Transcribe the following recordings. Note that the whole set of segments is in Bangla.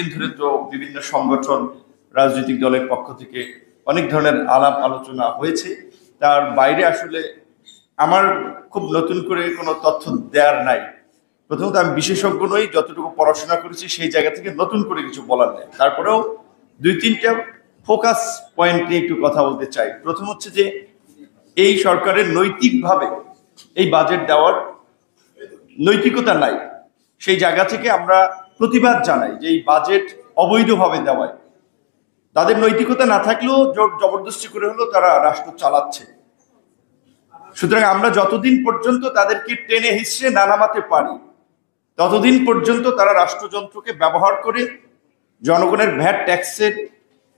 কয়েকদিন ধরে তো বিভিন্ন সংগঠন রাজনৈতিক দলের পক্ষ থেকে অনেক ধরনের আলাপ আলোচনা হয়েছে। তার বাইরে আসলে আমার খুব নতুন করে কোনো তথ্য দেওয়ার নাই। প্রথমত আমি বিশেষজ্ঞ নই, যতটুকু পড়াশোনা করেছি সেই জায়গা থেকে নতুন করে কিছু বলার নেই। তারপরেও দুই তিনটা ফোকাস পয়েন্ট নিয়ে একটু কথা বলতে চাই। প্রথম হচ্ছে যে এই সরকারের নৈতিকভাবে এই বাজেট দেওয়ার নৈতিকতা নাই। সেই জায়গা থেকে আমরা প্রতিবাদ জানাই যে এই বাজেট অবৈধভাবে দেওয়ায়। তাদের নৈতিকতা না থাকলেও জোর জবরদস্তি করে হলেও তারা রাষ্ট্র চালাচ্ছে। সুতরাং আমরা যতদিন পর্যন্ত তাদেরকে টেনে হিসড়ে না নামাতে পারি ততদিন পর্যন্ত তারা রাষ্ট্রযন্ত্রকে ব্যবহার করে জনগণের ভ্যাট ট্যাক্সের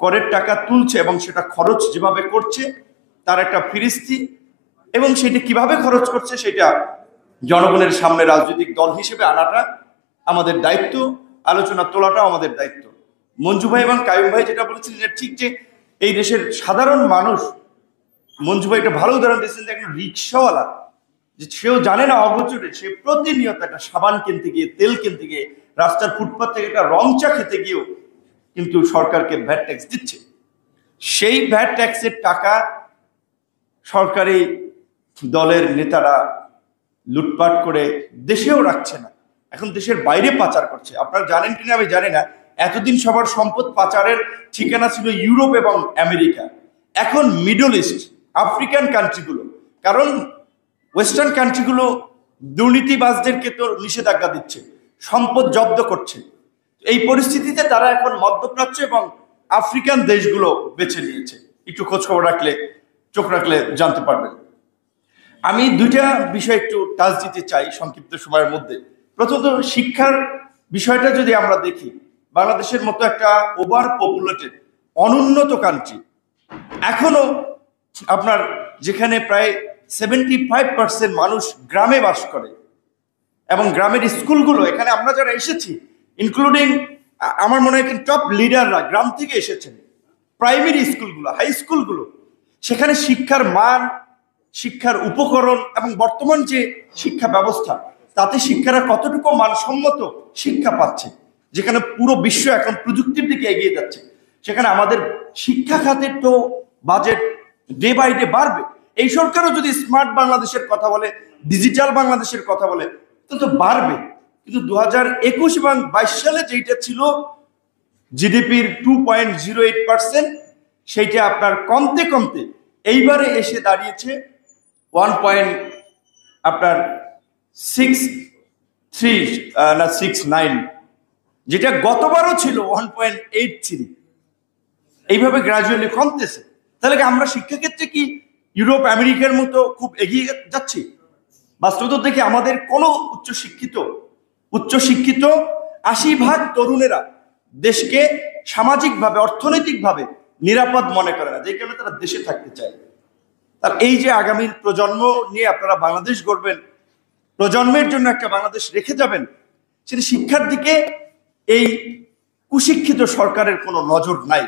করের টাকা তুলছে এবং সেটা খরচ যেভাবে করছে তার একটা ফিরিস্তি, এবং সেটা কিভাবে খরচ করছে সেটা জনগণের সামনে রাজনৈতিক দল হিসেবে আনাটা আমাদের দায়িত্ব, আলোচনা তোলাটাও আমাদের দায়িত্ব। মঞ্জু ভাই এবং কায়ুম ভাই যেটা বলেছিলেন এটা ঠিক, যে এই দেশের সাধারণ মানুষ, মঞ্জু ভাই একটা ভালো উদাহরণ দিয়েছেন যে একজন রিক্সাওয়ালা, যে সেও জানে না অগোচরে সে প্রতিনিয়ত একটা সাবান কিনতে গিয়ে, তেল কিনতে গিয়ে, রাস্তার ফুটপাত থেকে একটা রং চা খেতে গিয়েও কিন্তু সরকারকে ভ্যাট ট্যাক্স দিচ্ছে। সেই ভ্যাট ট্যাক্সের টাকা সরকারি দলের নেতারা লুটপাট করে দেশেও রাখছে না, এখন দেশের বাইরে পাচার করছে। আপনারা জানেন কিনা আমি জানি না, এতদিন সবার সম্পদ পাচারের ঠিকানা ছিল ইউরোপ এবং আমেরিকা, এখন মিডল ইস্ট, আফ্রিকান কান্ট্রিগুলো। কারণ ওয়েস্টার্ন কান্ট্রিগুলো দুর্নীতিবাজদেরকে তো নিষেধাজ্ঞা দিচ্ছে, সম্পদ জব্দ করছে। এই পরিস্থিতিতে তারা এখন মধ্যপ্রাচ্য এবং আফ্রিকান দেশগুলো বেছে নিয়েছে। একটু খোঁজ খবর রাখলে, চোখ রাখলে জানতে পারবেন। আমি দুইটা বিষয় একটু টাচ দিতে চাই সংক্ষিপ্ত সময়ের মধ্যে। প্রথমত শিক্ষার বিষয়টা যদি আমরা দেখি, বাংলাদেশের মতো একটা ওভার পপুলেটেড অনুন্নত কান্ট্রি, এখনো আপনার যেখানে প্রায় 75% মানুষ গ্রামে বাস করে, এবং গ্রামের স্কুলগুলো, এখানে আমরা যারা এসেছি ইনক্লুডিং আমার মনে হয় টপ লিডাররা গ্রাম থেকে এসেছেন, প্রাইমারি স্কুলগুলো, হাই স্কুলগুলো, সেখানে শিক্ষার মান, শিক্ষার উপকরণ এবং বর্তমান যে শিক্ষা ব্যবস্থা তাতে শিক্ষারা কতটুকু মানসম্মত শিক্ষা পাচ্ছে, যেখানে পুরো বিশ্ব এখন প্রযুক্তির দিকে এগিয়ে যাচ্ছে, সেখানে আমাদের শিক্ষা খাতের তো বাজেট ডে বাই ডে বাড়বে। এই সরকারও যদি স্মার্ট বাংলাদেশের কথা বলে, ডিজিটাল বাংলাদেশের কথা বলে, তো বাড়বে। কিন্তু 2021 এবং 22 সালে যেটা ছিল জিডিপির 2.08%, সেইটা আপনার কমতে কমতে এইবারে এসে দাঁড়িয়েছে 1.69, যেটা গতবারও ছিল 1.83। এইভাবে গ্রাজুয়ালি কমতেছে। তাহলে কি আমরা শিক্ষাক্ষেত্রে কি ইউরোপ আমেরিকার মতো খুব এগিয়ে যাচ্ছি? বাস্তবতা দেখি আমাদের কোনো উচ্চশিক্ষিত 80% তরুণেরা দেশকে সামাজিকভাবে, অর্থনৈতিকভাবে নিরাপদ মনে করে না, যে কারণে তারা দেশে থাকতে চায়। তার এই যে আগামীর প্রজন্ম নিয়ে আপনারা বাংলাদেশ গড়বেন, প্রজন্মের জন্য একটা বাংলাদেশ রেখে যাবেন, সেটা শিক্ষার দিকে এই কুশিক্ষিত সরকারের কোনো নজর নাই।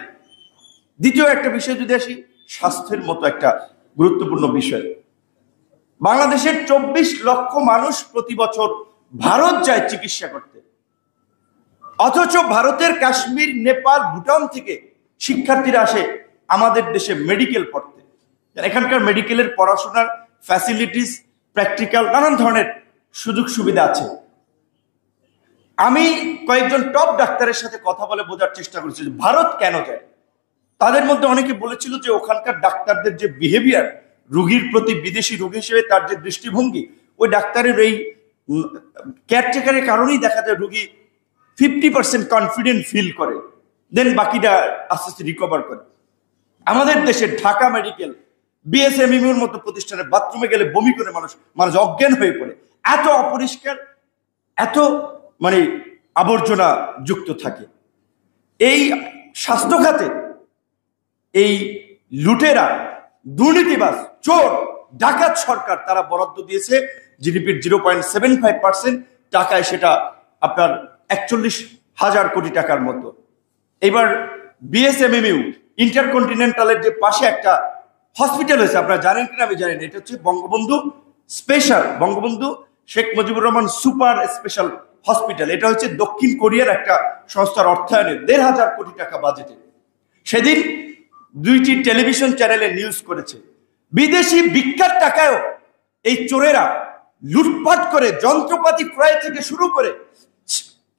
দ্বিতীয় একটা বিষয় যদি আসি, স্বাস্থ্যের মতো একটা গুরুত্বপূর্ণ বিষয়। বাংলাদেশের 24 লক্ষ মানুষ প্রতি বছর ভারত যায় চিকিৎসা করতে, অথচ ভারতের কাশ্মীর, নেপাল, ভুটান থেকে শিক্ষার্থীরা আসে আমাদের দেশে মেডিকেল পড়তে। এখানকার মেডিকেলের পড়াশোনার ফ্যাসিলিটিস, প্র্যাকটিক্যাল, নানান ধরনের সুযোগ সুবিধা আছে। আমি কয়েকজন টপ ডাক্তারের সাথে কথা বলে বোঝার চেষ্টা করেছি ভারত কেন যায়। তাদের মধ্যে অনেকে বলেছিল যে ওখানকার ডাক্তারদের যে বিহেভিয়ার, রোগীর প্রতি, বিদেশি রোগী হিসেবে তার যে দৃষ্টিভঙ্গি, ওই ডাক্তারের এই কেয়ারটেকারের কারণেই দেখা যায় রোগী 50% কনফিডেন্ট ফিল করে, দেন বাকিটা আস্তে আস্তে রিকভার করে। আমাদের দেশের ঢাকা মেডিকেল, বিএসএমইউর মতো প্রতিষ্ঠানে বাথরুমে গেলে বমি করে মানুষ অজ্ঞান হয়ে পড়ে। এত অপরিষ্কার, এত আবর্জনা যুক্ত থাকে। এই স্বাস্থ্য খাতে এই লুটেরা, দুর্নীতিবাজ, চোর, ডাকাত সরকার, তারা বরাদ্দ দিয়েছে জিডিপির 0.75% টাকায়, সেটা আপনার 41,000 কোটি টাকার মতো। এবার বিএসএমইউ ইন্টারকন্টিনেন্টালের যে পাশে একটা হসপিটাল হয়েছে, আপনারা জানেন কিনা আমি জানি না, এটা হচ্ছে Bangabandhu Sheikh Mujibur Rahman super special hospital, এটা হচ্ছে দক্ষিণ কোরিয়ার একটা সংস্থার অর্থায়নে ১,৫০০ কোটি টাকা বাজেটে। সেদিন 2টি টেলিভিশন চ্যানেলে নিউজ করেছে, বিদেশি ভিক্ষার টাকায়ও এই চোরেরা লুটপাট করে যন্ত্রপাতি ক্রয় থেকে শুরু করে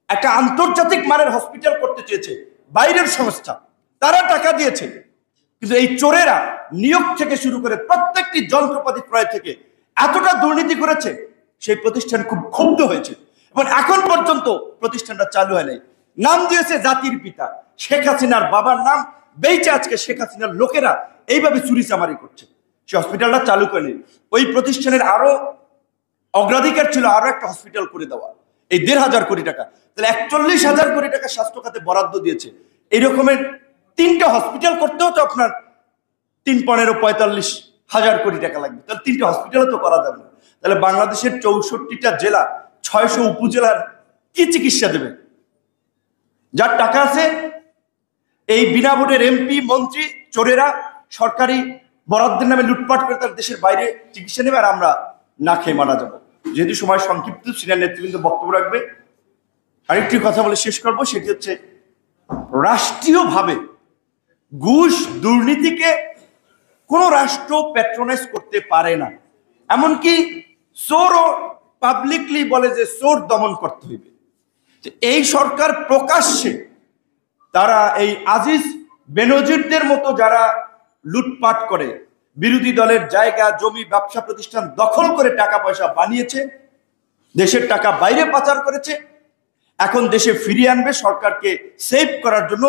একটা আন্তর্জাতিক মানের হসপিটাল করতে চেয়েছে বাইরের সংস্থা, তারা টাকা দিয়েছে। কিন্তু এই চোরেরা নিয়োগ থেকে শুরু করে প্রত্যেকটি যন্ত্রপাতি ক্রয় থেকে এতটা দুর্নীতি করেছে, সেই প্রতিষ্ঠান খুব ক্ষুব্ধ হয়েছে এবং এখন পর্যন্ত প্রতিষ্ঠানটা চালু হয় নাই। নাম দিয়েছে জাতির পিতা শেখ হাসিনার বাবার নাম বেইচে আজকে শেখ হাসিনার লোকেরা এইভাবে চুরি চামারি করছে। সে হসপিটালটা চালু করেনি। ওই প্রতিষ্ঠানের আরো অগ্রাধিকার ছিল আরো একটা হসপিটাল করে দেওয়া, এই ১,৫০০ কোটি টাকা। তাহলে ৪১,০০০ কোটি টাকা স্বাস্থ্য খাতে বরাদ্দ দিয়েছে। এই রকমের ৩টা হসপিটাল করতেও তো আপনার ৩-১৫-৪৫,০০০ কোটি টাকা লাগবে, তাহলে ৩টা হসপিটালও তো করা যাবে না। তাহলে বাংলাদেশের ৬৪টা জেলা ৬০০ উপজেলার কি চিকিৎসা দেবে? যার টাকা আছে এই বিনা ভোটের এমপি মন্ত্রী চোরেরা সরকারি বরাদ্দের নামে লুটপাট করে তার দেশের বাইরে চিকিৎসা নেবে, আর আমরা না খেয়ে মারা যাবো। যেহেতু সময় সংক্ষিপ্ত, সিনিয়র নেতৃবৃন্দ বক্তব্য রাখবে। আরেকটি কথা বলে শেষ করবো, সেটি হচ্ছে রাষ্ট্রীয়ভাবে ঘুষ দুর্নীতিকে কোন রাষ্ট্র প্যাট্রোনাইজ করতে পারে না। এমনকি চোরও পাবলিকলি বলে যে চোর দমন করতে হইবে। এই সরকার প্রকাশ্যে তারা এই আজিজ বেনজিরদের মতো যারা লুটপাট করে, বিরোধী দলের জায়গা জমি ব্যবসা প্রতিষ্ঠান দখল করে টাকা পয়সা বানিয়েছে, দেশের টাকা বাইরে পাচার করেছে, এখন দেশে ফিরিয়ে আনবে সরকারকে সেভ করার জন্য।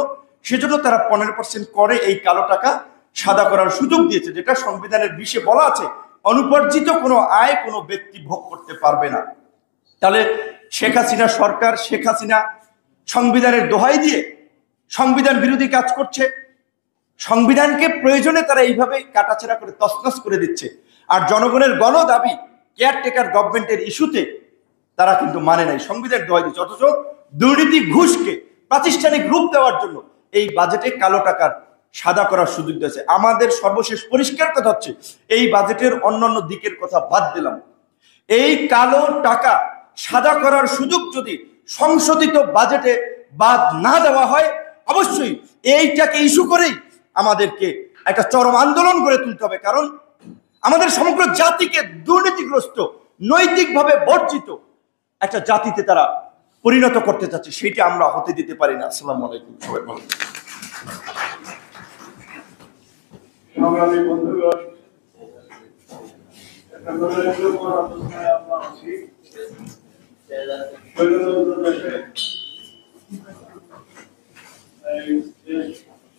সেজন্য তারা 15% করে এই কালো টাকা সাদা করার সুযোগ দিয়েছে, যেটা সংবিধানের 20-এ বলা আছে অনুপার্জিত কোনো আয় কোনো ব্যক্তি ভোগ করতে পারবে না। তাহলে শেখ হাসিনা সরকার, শেখ হাসিনা সংবিধানের দোহাই দিয়ে সংবিধান বিরোধী কাজ করছে। সংবিধানকে প্রয়োজনে তারা এইভাবে কাটাছেড়া করে তছনছ করে দিচ্ছে। আর জনগণের গণ দাবি কেয়ারটেকার গভর্নমেন্টের ইস্যুতে তারা কিন্তু মানে নাই, সংবিধান দোহাই দিচ্ছে। অথচ দুর্নীতি ঘুষকে প্রাতিষ্ঠানিক রূপ দেওয়ার জন্য এই বাজেটে কালো টাকার সাদা করার সুযোগ দিয়েছে। আমাদের সর্বশেষ পরিষ্কার কথা হচ্ছে, এই বাজেটের অন্যান্য দিকের কথা বাদ দিলাম, এই কালো টাকা সাদা করার সুযোগ যদি সংশোধিত বাজেটে বাদ না দেওয়া হয়, অবশ্যই এইটাকে ইস্যু করেই আমাদেরকে একটা চরম আন্দোলন করে তুলতে হবে। কারণ আমাদের সমগ্র জাতিকে দুর্নীতিগ্রস্ত, নৈতিকভাবে বর্জিত একটা জাতিতে তারা পরিণত করতে চাচ্ছে, সেটা আমরা হতে দিতে পারি না। আসসালামু আলাইকুম, সবাই ভালো। সংগ্রামী বন্ধুগণ,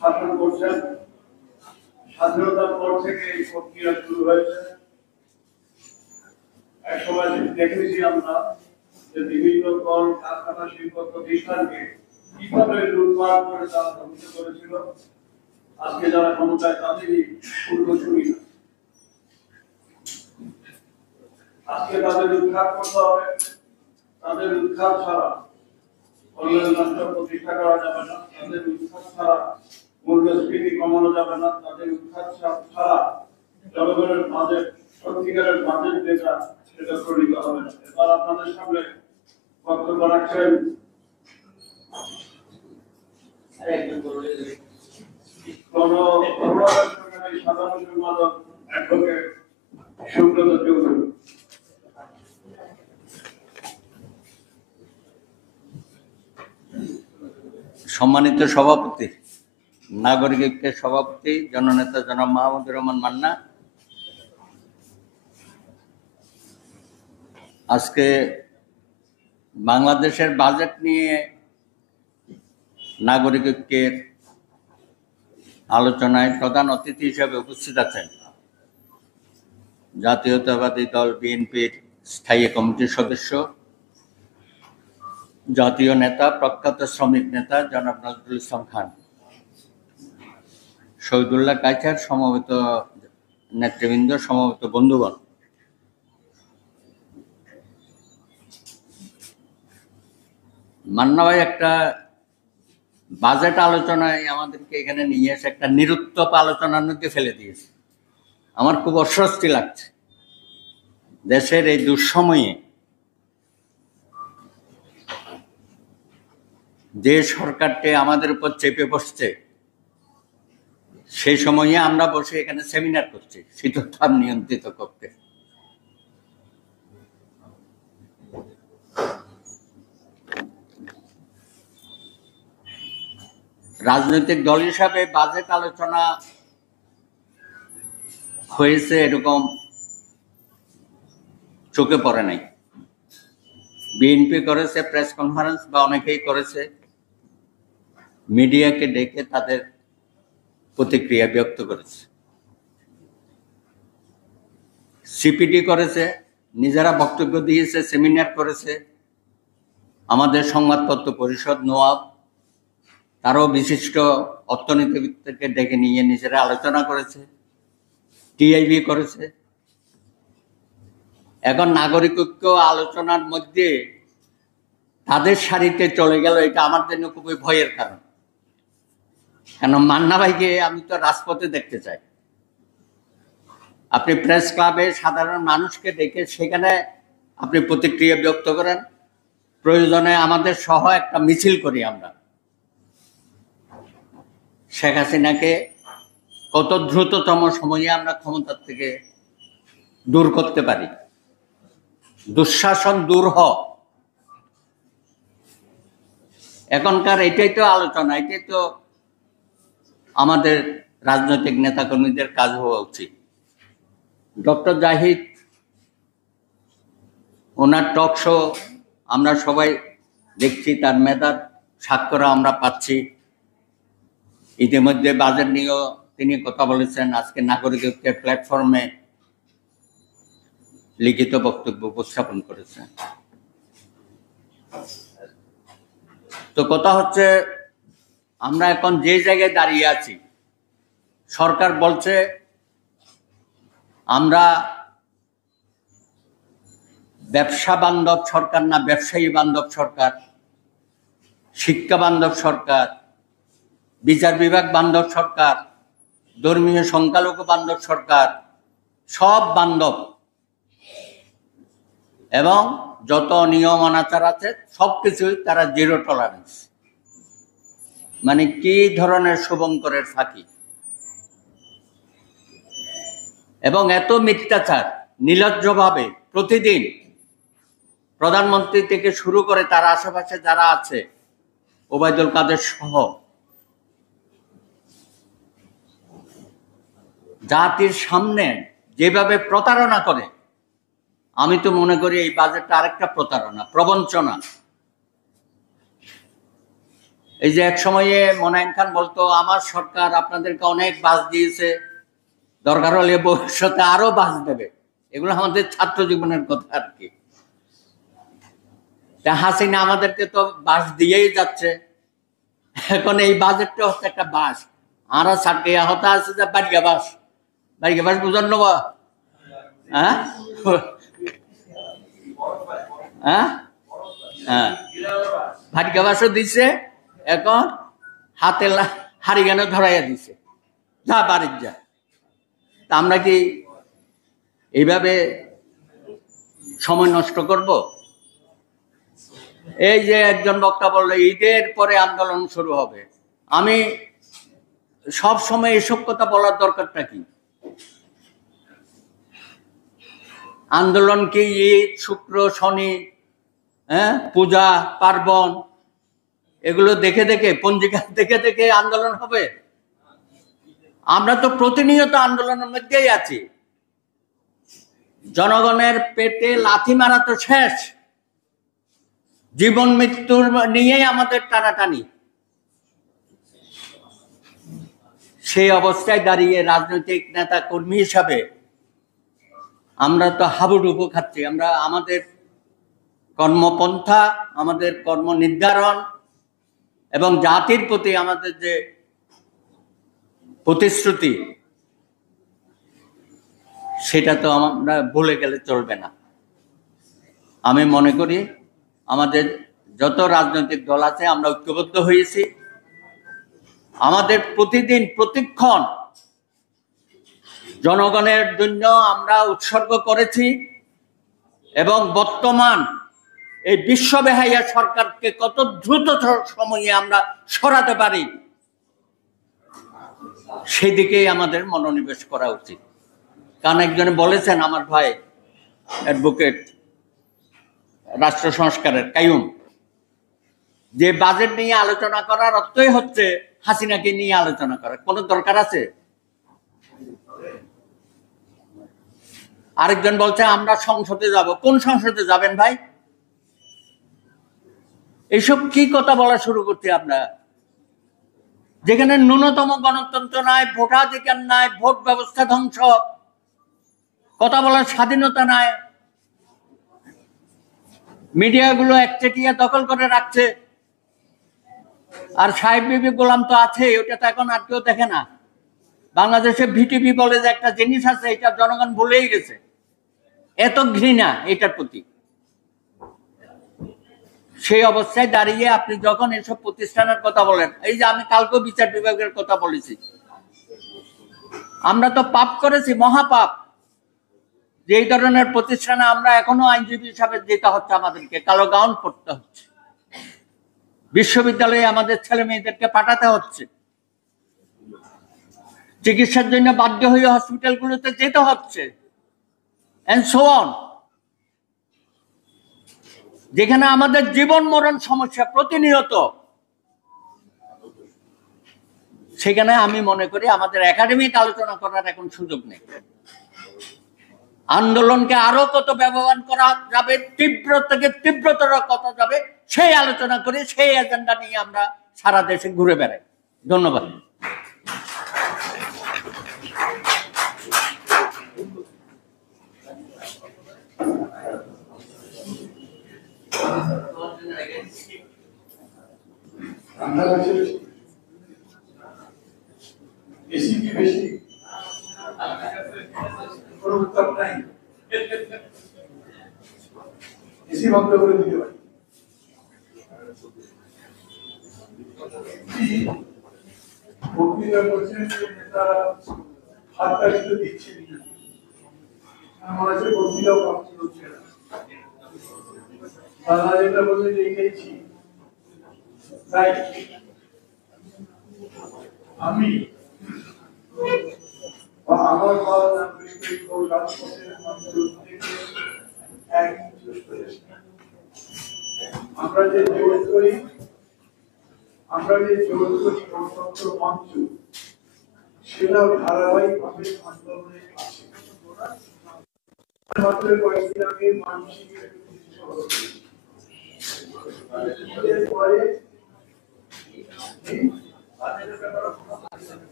শাসন করছেন। স্বাধীনতার পর থেকে এই প্রক্রিয়া শুরু হয়েছে। এক সময় দেখেছি আমরা যে বিভিন্ন কল কারখানা শিল্প প্রতিষ্ঠানকে কিভাবে লুটপাট করে তারা ধ্বংস করেছিল। আজকে যারা ক্ষমতায় তাদেরই পূর্বসূরি। আজকে তাদের উৎখাত করতে হবে। তাদের উৎখাত ছাড়া কল্যাণ রাষ্ট্র প্রতিষ্ঠা করা যাবে না। তাদের উৎখাত ছাড়া মূল্যস্ফীতি কমানো যাবে না। তাদের উৎখাত ছাড়া জনগণের বাজেট, সত্যিকারের বাজেট যেটা, সেটা প্রণীত হবে না। এবার আপনাদের সামনে বক্তব্য রাখছেন সাধারণ সম্পাদক অ্যাডভোকেট সুব্রত চৌধুরী। সম্মানিত সভাপতি, নাগরিক ঐক্যের সভাপতি জননেতা জনাব মাহমুদুর রহমান মান্না, আজকে বাংলাদেশের বাজেট নিয়ে নাগরিক ঐক্যের আলোচনায় প্রধান অতিথি হিসেবে উপস্থিত আছেন জাতীয়তাবাদী দল বিএনপির স্থায়ী কমিটির সদস্য, জাতীয় নেতা, প্রখ্যাত শ্রমিক নেতা জনাব নজরুল ইসলাম খান, শহীদুল্লাহ কায়সার, সমবেত নেতৃবৃন্দ, সমবেত বন্ধুগণ। মান্না ভাই একটা বাজেট আলোচনায় আমাদেরকে এখানে নিয়ে এসে একটা নিরুত্তপ আলোচনার মধ্যে ফেলে দিয়েছে। আমার খুব অস্বস্তি লাগছে। দেশের এই দুঃসময়ে যে সরকারটি আমাদের উপর চেপে বসছে, সেই সময়ে আমরা বসে এখানে সেমিনার করছি শীততাপ নিয়ন্ত্রিত করতে। রাজনৈতিক দল হিসাবে বাজেট আলোচনা হয়েছে এরকম চোখে পড়ে নাই। বিএনপি করেছে প্রেস কনফারেন্স, বা অনেকেই করেছে, মিডিয়াকে ডেকে তাদের প্রতিক্রিয়া ব্যক্ত করেছে। সিপিডি করেছে, নিজেরা বক্তব্য দিয়েছে, সেমিনার করেছে। আমাদের সংবাদপত্র পরিষদ নোয়াব তারও বিশিষ্ট অর্থনীতিবিদকে ডেকে নিয়ে নিজেরা আলোচনা করেছে, টিআইবি করেছে। এখন নাগরিকত্ব আলোচনার মধ্যে তাদের সারিতে চলে গেল, এটা আমার জন্য খুবই ভয়ের কারণ। কেন, মান্না ভাইকে আমি তো রাজপথে দেখতে চাই। আপনি প্রেস ক্লাবে সাধারণ মানুষকে ডেকে সেখানে আপনি প্রতিক্রিয়া ব্যক্ত করেন, প্রয়োজনে আমাদের সহ একটা মিছিল করি আমরা, শেখ হাসিনাকে কত দ্রুততম সময়ে আমরা ক্ষমতার থেকে দূর করতে পারি, দুঃশাসন দূর হোক। এখনকার এটাই তো আলোচনা, এটাই তো আমাদের রাজনৈতিক নেতাকর্মীদের কাজ হওয়া উচিত। ডক্টর জাহিদ, ওনার টক শো আমরা সবাই দেখছি, তার মেধার স্বাক্ষর আমরা পাচ্ছি। ইতিমধ্যে বাজেট নিয়েও তিনি কথা বলেছেন, আজকে নাগরিকত্বের প্ল্যাটফর্মে লিখিত বক্তব্য উপস্থাপন করেছেন। তো কথা হচ্ছে, আমরা এখন যে জায়গায় দাঁড়িয়ে আছি, সরকার বলছে আমরা ব্যবসা বান্ধব সরকার না, ব্যবসায়ী বান্ধব সরকার, শিক্ষা বান্ধব সরকার, বিচার বিভাগ বান্ধব সরকার, ধর্মীয় সংখ্যালঘু বান্ধব সরকার, সব বান্ধব, এবং যত নিয়ম অনাচার আছে সবকিছুই তারা জিরো টলারেন্স। মানে কি ধরনের শুভঙ্করের ফাঁকি, এবং এত মিথ্যাচার নির্লজ্জভাবে প্রতিদিন প্রধানমন্ত্রী থেকে শুরু করে তার আশেপাশে যারা আছে, ওবায়দুল কাদের সহ, জাতির সামনে যেভাবে প্রতারণা করে, আমি তো মনে করি এই বাজেটটা আরেকটা প্রতারণা, প্রবঞ্চনা। এই যে এক সময়ে মোনায়েম খান বলতো, আমার সরকার আপনাদেরকে অনেক বাস দিয়েছে, দরকার হলে ভবিষ্যতে আরো বাস দেবে। এগুলো আমাদের ছাত্র জীবনের কথা আর কি। হাসিনা আমাদেরকে তো বাস দিয়েই যাচ্ছে, এখন এই বাজেটটা হচ্ছে একটা বাস। আরো ছাড়িয়া হতা আছে যে বাড়িয়া বাস, বাড়িয়া বাস বুঝার নেবা। হ্যাঁ হ্যাঁ হ্যাঁ, ভাটিকা বাসও দিছে, এখন হাতে হারিগানে ধরাইয়া দিছে, যা বাড়ির যা। তা আমরা কি এইভাবে সময় নষ্ট করব? এই যে একজন বক্তা বললো ঈদের পরে আন্দোলন শুরু হবে, আমি সব সময় এসব কথা বলার দরকারটা কি? আন্দোলন কি ঈদ, শুক্র, শনি, পূজা পার্বণ এগুলো দেখে দেখে, পঞ্জিকা দেখে দেখে আন্দোলন হবে? আমরা তো প্রতিনিয়ত আন্দোলনের মধ্যেই আছি। জনগণের পেটে লাথি মারা তো শেষ, জীবন মৃত্যুর নিয়েই আমাদের টানাটানি। সেই অবস্থায় দাঁড়িয়ে রাজনৈতিক নেতা কর্মী হিসাবে আমরা তো হাবুডুবু খাচ্ছি। আমরা আমাদের কর্মপন্থা, আমাদের কর্ম নির্ধারণ এবং জাতির প্রতি আমাদের যে প্রতিশ্রুতি, সেটা তো আমরা ভুলে গেলে চলবে না। আমি মনে করি আমাদের যত রাজনৈতিক দল আছে আমরা ঐক্যবদ্ধ হয়েছি, আমাদের প্রতিদিন প্রতিক্ষণ জনগণের জন্য আমরা উৎসর্গ করেছি, এবং বর্তমান এই বিশ্ববেহাইয়া সরকারকে কত দ্রুত সময়ে আমরা সরাতে পারি সেদিকেই আমাদের মনোনিবেশ করা উচিত। কারণ একজনে বলেছেন, আমার ভাই অ্যাডভোকেট রাষ্ট্র সংস্কারের কাইয়ুম, যে বাজেট নিয়ে আলোচনা করার অর্থই হচ্ছে হাসিনাকে নিয়ে আলোচনা করা। কোনো দরকার আছে? আরেকজন বলছে আমরা সংসদে যাব। কোন সংসদে যাবেন ভাই? এইসব কি কথা বলা শুরু করতে আপনারা? যেখানে ন্যূনতম গণতন্ত্র নাই, ভোটাধিকার নাই, ভোট ব্যবস্থা ধ্বংস, কথা বলার স্বাধীনতা নাই, মিডিয়াগুলো একচেটিয়া দখল করে রাখছে, আর সাহেব বিবি গোলাম তো আছে, ওটা তো এখন আর কেউ দেখে না। বাংলাদেশে ভিটিপি বলে যে একটা জিনিস আছে, এটা জনগণ ভুলেই গেছে। এত ঘৃণা এটার প্রতি। সেই অবস্থায় দাঁড়িয়ে আপনি যখন এসব প্রতিষ্ঠানের কথা বলেন, এই যে আমি কালকেও বিচার বিভাগের কথা বলেছি, আমরা তো পাপ করেছি, মহাপাপ, যে এই ধরনের প্রতিষ্ঠানে আমরা এখনো আইনজীবী হিসাবে যেতে হচ্ছে, আমাদেরকে কালো গাউন পড়তে হচ্ছে, বিশ্ববিদ্যালয়ে আমাদের ছেলে মেয়েদেরকে পাঠাতে হচ্ছে, চিকিৎসার জন্য বাধ্য হয়ে হসপিটালগুলোতে যেতে হচ্ছে, and so on। যেখানে আমাদের জীবন মরণ সমস্যা প্রতিনিয়ত, সেখানে আমি মনে করি আমাদের একাডেমিক আলোচনা করার এখন সুযোগ নেই। আন্দোলনকে আরো কত ব্যবহার করা যাবে, তীব্র থেকে তীব্রতর কত যাবে, সেই আলোচনা করে সেই এজেন্ডা নিয়ে আমরা সারা দেশে ঘুরে বেড়াই। ধন্যবাদ। বেশি কি বেশি কোনো উত্তর নাই, বেশি বন্ধ করে দিতে পারি। বক্তৃতা করছেন যে নেতারা হাতটা কিন্তু দিচ্ছে না, আমার কাছে বক্তৃতাও প্রাপ্ত হচ্ছে না। তারা যেটা বললে যে এইটাই তাই আমি আমার আমরা যে জোর করি গণতন্ত্র মঞ্চ, সেটাও ধারাবাহিকভাবে আন্দোলনে আছে। মাত্র কয়েকদিন আগে মানসিক পরে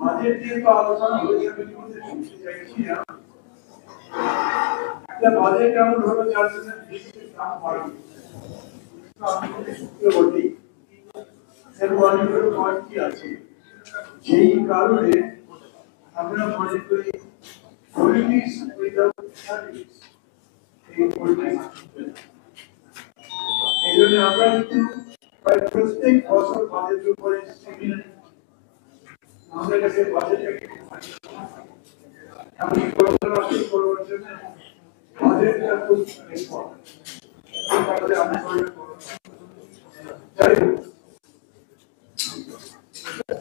বাজেট নিয়ে তো আলোচনা হয়েছে, আমি শুনতে চাইছি না একটা বাজেট এমন হলো যার জন্য দাম বাড়বে। আছে যেই কারণে আমরা মনে করি পলিটিক্স উইদাউট সার্ভিস, এই জন্য আমরা কিন্তু প্রায় প্রত্যেক বছর বাজেটের উপরে সেমিনার আমাদের কাছে বাজেটটাকে আমি পরিবর্তন করবার জন্য বাজেটটা খুব ইম্পর্টেন্ট। আমি যাই হোক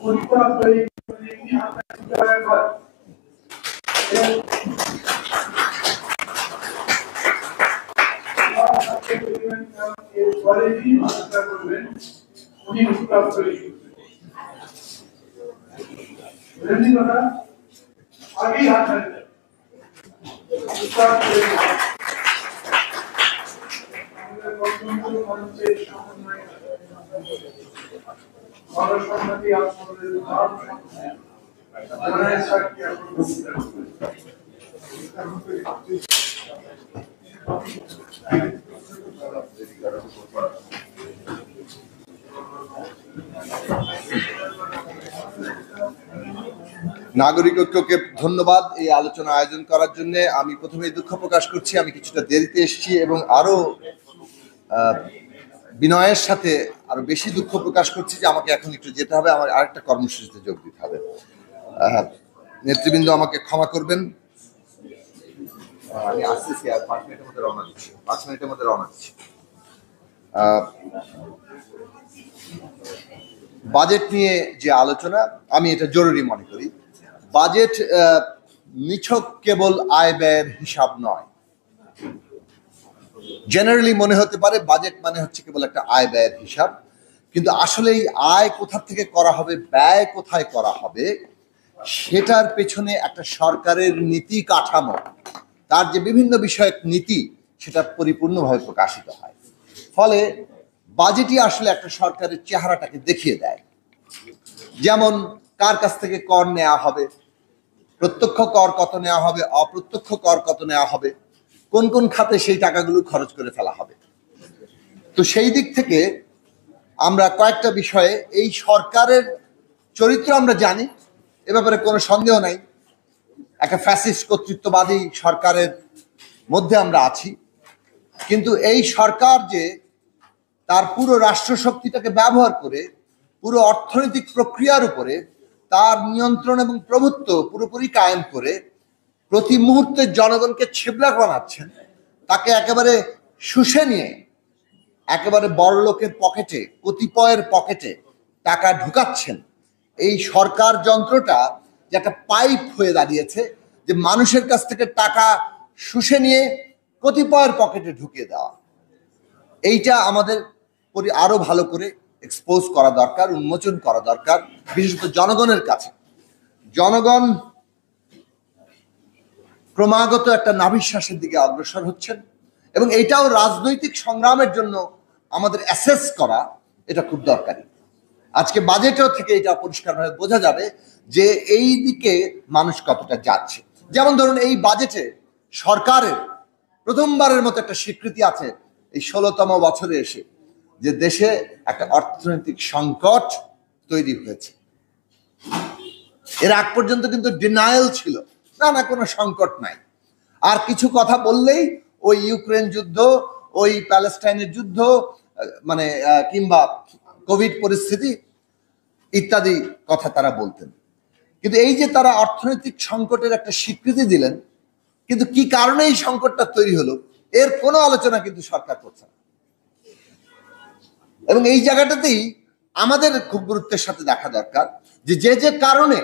উত্তর তৈরি করে কি আমরা এরপরে কি আলোচনা করবেন, উনি উত্তর তৈরি করবেন। আগেই হাত ছাড়বে উত্তর তৈরি আমাদের গণতন্ত্র মঞ্চের সমন্বয় গণসংহতি আন্দোলনের উদাহরণ জনের সাক্ষী নাগরিক ঐক্যকে ধন্যবাদ এই আলোচনা আয়োজন করার জন্য। আমি প্রথমে দুঃখ প্রকাশ করছি, আমি কিছুটা দেরিতে এসেছি এবং আরো বিনয়ের সাথে আরো বেশি দুঃখ প্রকাশ করছি যে আমাকে এখন একটু যেতে হবে, আমার আরেকটা কর্মসূচিতে যোগ দিতে হবে। নেতৃবৃন্দ আমাকে ক্ষমা করবেন। আমি আসতেছি, আর 5 মিনিটের মধ্যে রওনা দিচ্ছি, 5 মিনিটের মধ্যে রওনা দিচ্ছি। আহ, বাজেট নিয়ে যে আলোচনা, আমি এটা জরুরি মনে করি। বাজেট নিছক কেবল আয় ব্যয়ের হিসাব নয়। জেনারেলি মনে হতে পারে বাজেট মানে হচ্ছে কেবল একটা আয় ব্যয়ের হিসাব, কিন্তু আসলে এই আয় কোথা থেকে করা হবে, ব্যয় কোথায় করা হবে, সেটার পেছনে একটা সরকারের নীতি কাঠামো, তার যে বিভিন্ন বিষয়ক নীতি, সেটা পরিপূর্ণভাবে প্রকাশিত হয়। ফলে বাজেটই আসলে একটা সরকারের চেহারাটাকে দেখিয়ে দেয়। যেমন কার কাছ থেকে কর নেওয়া হবে, প্রত্যক্ষ কর কত নেওয়া হবে, অপ্রত্যক্ষ কর কত নেওয়া হবে, কোন কোন খাতে সেই টাকাগুলো খরচ করে ফেলা হবে। তো সেই দিক থেকে আমরা কয়েকটা বিষয়ে এই সরকারের চরিত্র আমরা জানি, এ ব্যাপারে কোনো সন্দেহ নাই। একটা ফ্যাসিস্ট কর্তৃত্ববাদী সরকারের মধ্যে আমরা আছি, কিন্তু এই সরকার যে তার পুরো রাষ্ট্রশক্তিটাকে ব্যবহার করে পুরো অর্থনৈতিক প্রক্রিয়ার উপরে তার নিয়ন্ত্রণ এবং প্রভুত্ব পুরোপুরি কায়েম করে প্রতি মুহূর্তে জনগণকে ছেবলা বানাচ্ছেন, তাকে একেবারে শুষে নিয়ে একেবারে বড় লোকের পকেটে, কতিপয়ের পকেটে টাকা ঢুকাচ্ছেন। এই সরকার যন্ত্রটা যে একটা পাইপ হয়ে দাঁড়িয়েছে, যে মানুষের কাছ থেকে টাকা শুষে নিয়ে কতিপয়ের পকেটে ঢুকিয়ে দেওয়া। এইটা আমাদের আরো ভালো করে এক্সপোজ করা দরকার, উন্মোচন করা দরকার, বিশেষত জনগণের কাছে। জনগণ ক্রমাগত একটা নাভিশ্বাসের দিকে অগ্রসর হচ্ছেন, এবং এটাও রাজনৈতিক সংগ্রামের জন্য আমাদের অ্যাসেস করা এটা খুব দরকারি। আজকে বাজেটও থেকে এটা পরিষ্কারভাবে বোঝা যাবে যে এই দিকে মানুষ কতটা যাচ্ছে। যেমন ধরুন, এই বাজেটে সরকারের প্রথমবারের মতো একটা স্বীকৃতি আছে এই 16তম বছরে এসে, যে দেশে একটা অর্থনৈতিক সংকট তৈরি হয়েছে। এর আগ পর্যন্ত কিন্তু ডিনায়াল ছিল, না কোনো সংকট নাই। আর কিছু কথা বললেই ওই ইউক্রেন যুদ্ধ, ওই প্যালেস্টাইনের যুদ্ধ, মানে কিংবা কোভিড পরিস্থিতি ইত্যাদি কথা তারা বলতেন। কিন্তু এই যে তারা অর্থনৈতিক সংকটের একটা স্বীকৃতি দিলেন, কিন্তু কি কারণে এই সংকটটা তৈরি হলো এর কোনো আলোচনা কিন্তু সরকার করছে না। এবং এই জায়গাটাতেই আমাদের খুব গুরুত্বের সাথে দেখা দরকার যে যে কারণে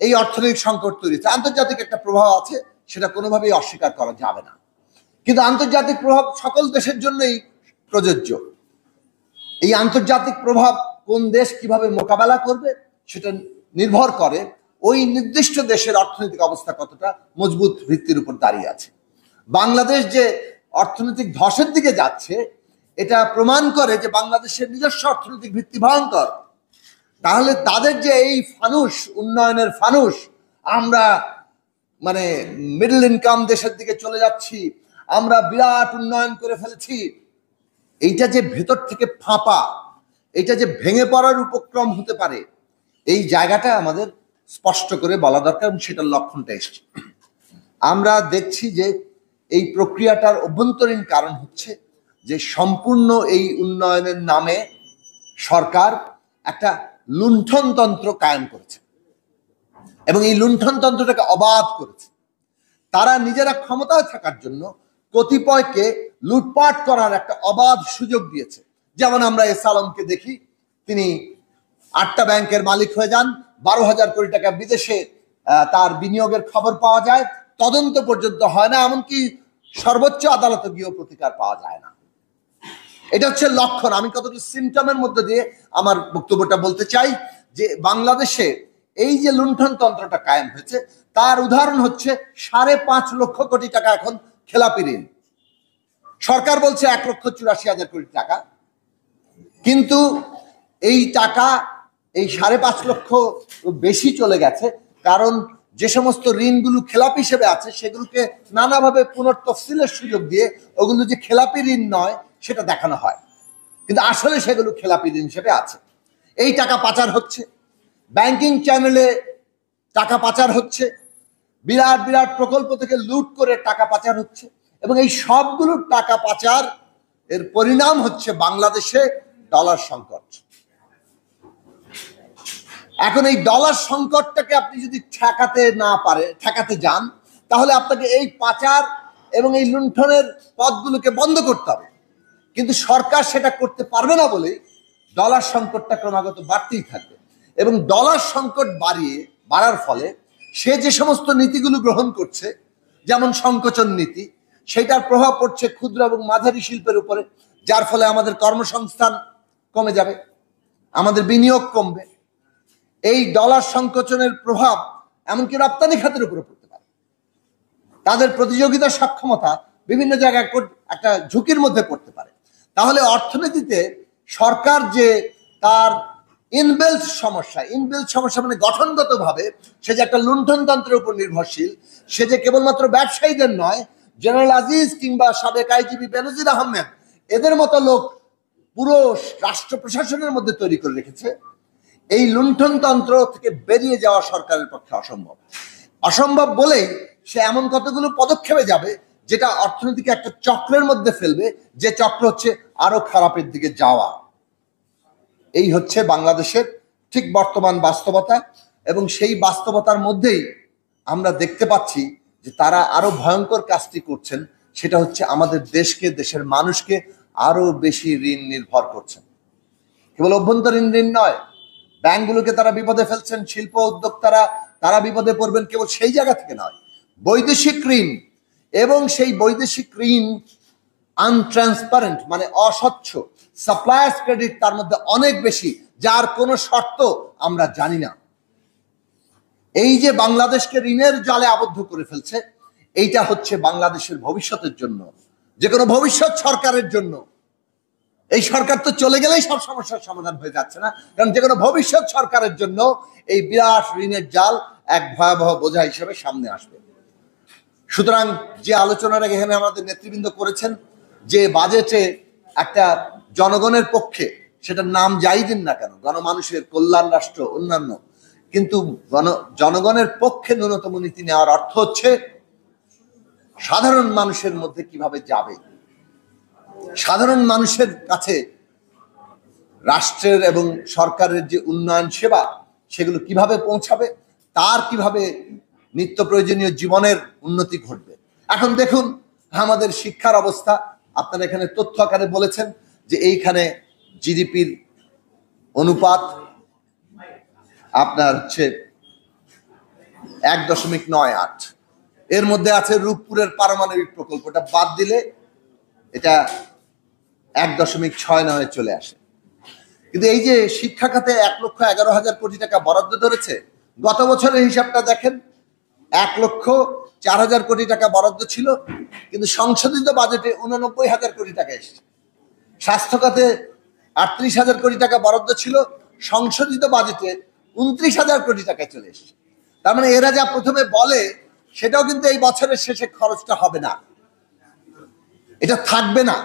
এই অর্থনৈতিক সংকট তৈরি হচ্ছে, আন্তর্জাতিক একটা প্রভাব আছে, সেটা কোনোভাবেই অস্বীকার করা যাবে না। কিন্তু আন্তর্জাতিক প্রভাব সকল দেশের জন্যই প্রযোজ্য। এই আন্তর্জাতিক প্রভাব কোন দেশ কিভাবে মোকাবেলা করবে সেটা নির্ভর করে ওই নির্দিষ্ট দেশের অর্থনৈতিক অবস্থা কতটা মজবুত ভিত্তির উপর দাঁড়িয়ে আছে। বাংলাদেশ যে অর্থনৈতিক ধসের দিকে যাচ্ছে, এটা প্রমাণ করে যে বাংলাদেশের নিজস্ব অর্থনৈতিক ভিত্তি ভয়ঙ্কর। তাহলে তাদের যে এই ফানুস, উন্নয়নের ফানুস, আমরা মানে মিডল ইনকাম দেশের দিকে চলে যাচ্ছি, আমরা বিরাট উন্নয়ন করে ফেলেছি, এইটা যে ভেতর থেকে ফাঁপা, এটা যে ভেঙে পড়ার উপক্রম হতে পারে, এই জায়গাটা আমাদের স্পষ্ট করে বলা দরকার, এবং সেটার লক্ষণটা এসছে। আমরা দেখছি যে এই প্রক্রিয়াটার অভ্যন্তরীণ কারণ হচ্ছে যে সম্পূর্ণ এই উন্নয়নের নামে সরকার একটা লুণ্ঠনতন্ত্র কায়েম করেছে, এবং এই লুণ্ঠনতন্ত্রটাকে অবাধ করেছে। তারা নিজেরা ক্ষমতায় থাকার জন্য কতিপয়কে লুটপাট করার একটা অবাধ সুযোগ দিয়েছে। যেমন আমরা এস আলমকে দেখি, তিনি 8টা ব্যাংকের মালিক হয়ে যান, 12,000 কোটি টাকা বিদেশে তার বিনিয়োগের খবর পাওয়া যায়, তদন্ত পর্যন্ত হয় না, এমনকি সর্বোচ্চ আদালতে গিয়েও প্রতিকার পাওয়া যায় না। এটা হচ্ছে লক্ষণ। আমি কতগুলো সিমটমের মধ্যে দিয়ে আমার বক্তব্যটা বলতে চাই যে বাংলাদেশে এই যে লুণ্ঠনতন্ত্রটা কায়েম হয়েছে, তার উদাহরণ হচ্ছে 5.5 লক্ষ কোটি টাকা এখন খেলাপি ঋণ। সরকার বলছে 1,84,000 কোটি টাকা, কিন্তু এই টাকা, এই 5.5 লক্ষ বেশি চলে গেছে, কারণ যে সমস্ত ঋণগুলো খেলাপি হিসেবে আছে সেগুলোকে নানাভাবে পুনর্তফসিলের সুযোগ দিয়ে ওগুলো যে খেলাপি ঋণ নয় সেটা দেখানো হয়, কিন্তু আসলে সেগুলো খেলাপি ঋণ হিসেবে আছে। এই টাকা পাচার হচ্ছে, ব্যাংকিং চ্যানেলে টাকা পাচার হচ্ছে, বিরাট বিরাট প্রকল্প থেকে লুট করে টাকা পাচার হচ্ছে, এবং এই সবগুলো টাকা পাচার এর পরিণাম হচ্ছে বাংলাদেশে ডলার সংকট। এখন এই ডলার সংকটটাকে আপনি যদি ঠেকাতে যান, তাহলে আপনাকে এই পাচার এবং এই লুণ্ঠনের পথগুলোকে বন্ধ করতে হবে। কিন্তু সরকার সেটা করতে পারবে না বলে ডলার সংকটটা ক্রমাগত বাড়তেই থাকবে, এবং ডলার সংকট বাড়ার ফলে সে যে সমস্ত নীতিগুলো গ্রহণ করছে, যেমন সংকোচন নীতি, সেটার প্রভাব পড়ছে ক্ষুদ্র এবং মাঝারি শিল্পের উপরে, যার ফলে আমাদের কর্মসংস্থান কমে যাবে, আমাদের বিনিয়োগ কমবে। এই ডলার সংকোচনের প্রভাব এমনকি রপ্তানি খাতের উপরে পড়তে পারে। তাদের প্রতিযোগিতা সক্ষমতা বিভিন্ন জায়গায় একটা ঝুঁকির মধ্যে পড়তে পারে। তাহলে অর্থনীতিতে সরকার যে তার ইনবিল্ট সমস্যা মানে গঠনগতভাবে সে যে একটা লুণ্ঠনতন্ত্রের উপর নির্ভরশীল, সে যে কেবলমাত্র ব্যবসায়ীদের নয়, জেনারেল আজিজ কিংবা সাবেক আইজিপি বেনজির আহমেদ এদের মতো লোক পুরো রাষ্ট্র প্রশাসনের মধ্যে তৈরি করে রেখেছে। এই লুণ্ঠনতন্ত্র থেকে বেরিয়ে যাওয়া সরকারের পক্ষে অসম্ভব বলেই সে এমন কতগুলো পদক্ষেপে যাবে যেটা অর্থনীতিকে একটা চক্রের মধ্যে ফেলবে, যে চক্র হচ্ছে আরো খারাপের দিকে যাওয়া। এই হচ্ছে বাংলাদেশের ঠিক বর্তমান বাস্তবতা, এবং সেই বাস্তবতার মধ্যেই আমরা দেখতে পাচ্ছি যে তারা আরো ভয়ঙ্কর কাজটি করছেন, সেটা হচ্ছে আমাদের দেশকে, দেশের মানুষকে আরো বেশি ঋণ নির্ভর করছেন। কেবল অভ্যন্তরীণ ঋণ নয়, ব্যাংকগুলোকে তারা বিপদে ফেলছেন, শিল্প উদ্যোক্তারা তারা বিপদে পড়বেন কেবল সেই জায়গা থেকে নয়, বৈদেশিক ঋণ, এবং সেই বৈদেশিক ঋণ আনট্রান্সপারেন্ট মানে অস্বচ্ছ, সাপ্লায়ার্স ক্রেডিট তার মধ্যে অনেক বেশি, যার কোনো শর্ত আমরা জানি না। এই যে বাংলাদেশকে ঋণের জালে আবদ্ধ করে ফেলছে, এইটা হচ্ছে বাংলাদেশের ভবিষ্যতের জন্য, যে কোনো ভবিষ্যৎ সরকারের জন্য। এই সরকার তো চলে গেলেই সব সমস্যার সমাধান হয়ে যাচ্ছে না, কারণ যে কোনো ভবিষ্যৎ সরকারের জন্য এই বিরাট ঋণের জাল এক ভয়াবহ বোঝা হিসেবে সামনে আসবে। সুতরাং যে আলোচনাটা এখানে আমাদের নেতৃবৃন্দ করেছেন, যে বাজেটে একটা জনগণের পক্ষে, সেটার নাম যাই দিন না কেন, গণমানুষের কল্যাণ রাষ্ট্র অন্যান্য, কিন্তু জনগণের পক্ষে ন্যূনতম নীতি নেওয়ার অর্থ হচ্ছে সাধারণ মানুষের মধ্যে কিভাবে যাবে, সাধারণ মানুষের কাছে রাষ্ট্রের এবং সরকারের যে উন্নয়ন সেবা সেগুলো কিভাবে পৌঁছাবে, তার কিভাবে নিত্য প্রয়োজনীয় জীবনের উন্নতি ঘটবে। এখন দেখুন আমাদের শিক্ষার অবস্থা, আপনারা এখানে তথ্য আকারে বলেছেন যে এইখানে জিডিপির অনুপাত আপনার হচ্ছে 1.98, এর মধ্যে আছে রূপপুরের পারমাণবিক প্রকল্পটা বাদ দিলে এটা 1.69 চলে আসে। কিন্তু এই যে শিক্ষা খাতে 1,11,000 কোটি টাকা বরাদ্দ ধরেছে, গত বছরের হিসাবটা দেখেন 1,04,000 কোটি টাকা বরাদ্দ ছিল, কিন্তু সংশোধিত বাজেটে 89,000 কোটি টাকা এসেছে। স্বাস্থ্য খাতে 38,000 কোটি টাকা বরাদ্দ ছিল, সংশোধিত বাজেটে 29,000 কোটি টাকায় চলে এসেছে। তার মানে এরা যা প্রথমে বলে সেটাও কিন্তু এই বছরের শেষে খরচটা হবে না, এটা থাকবে না।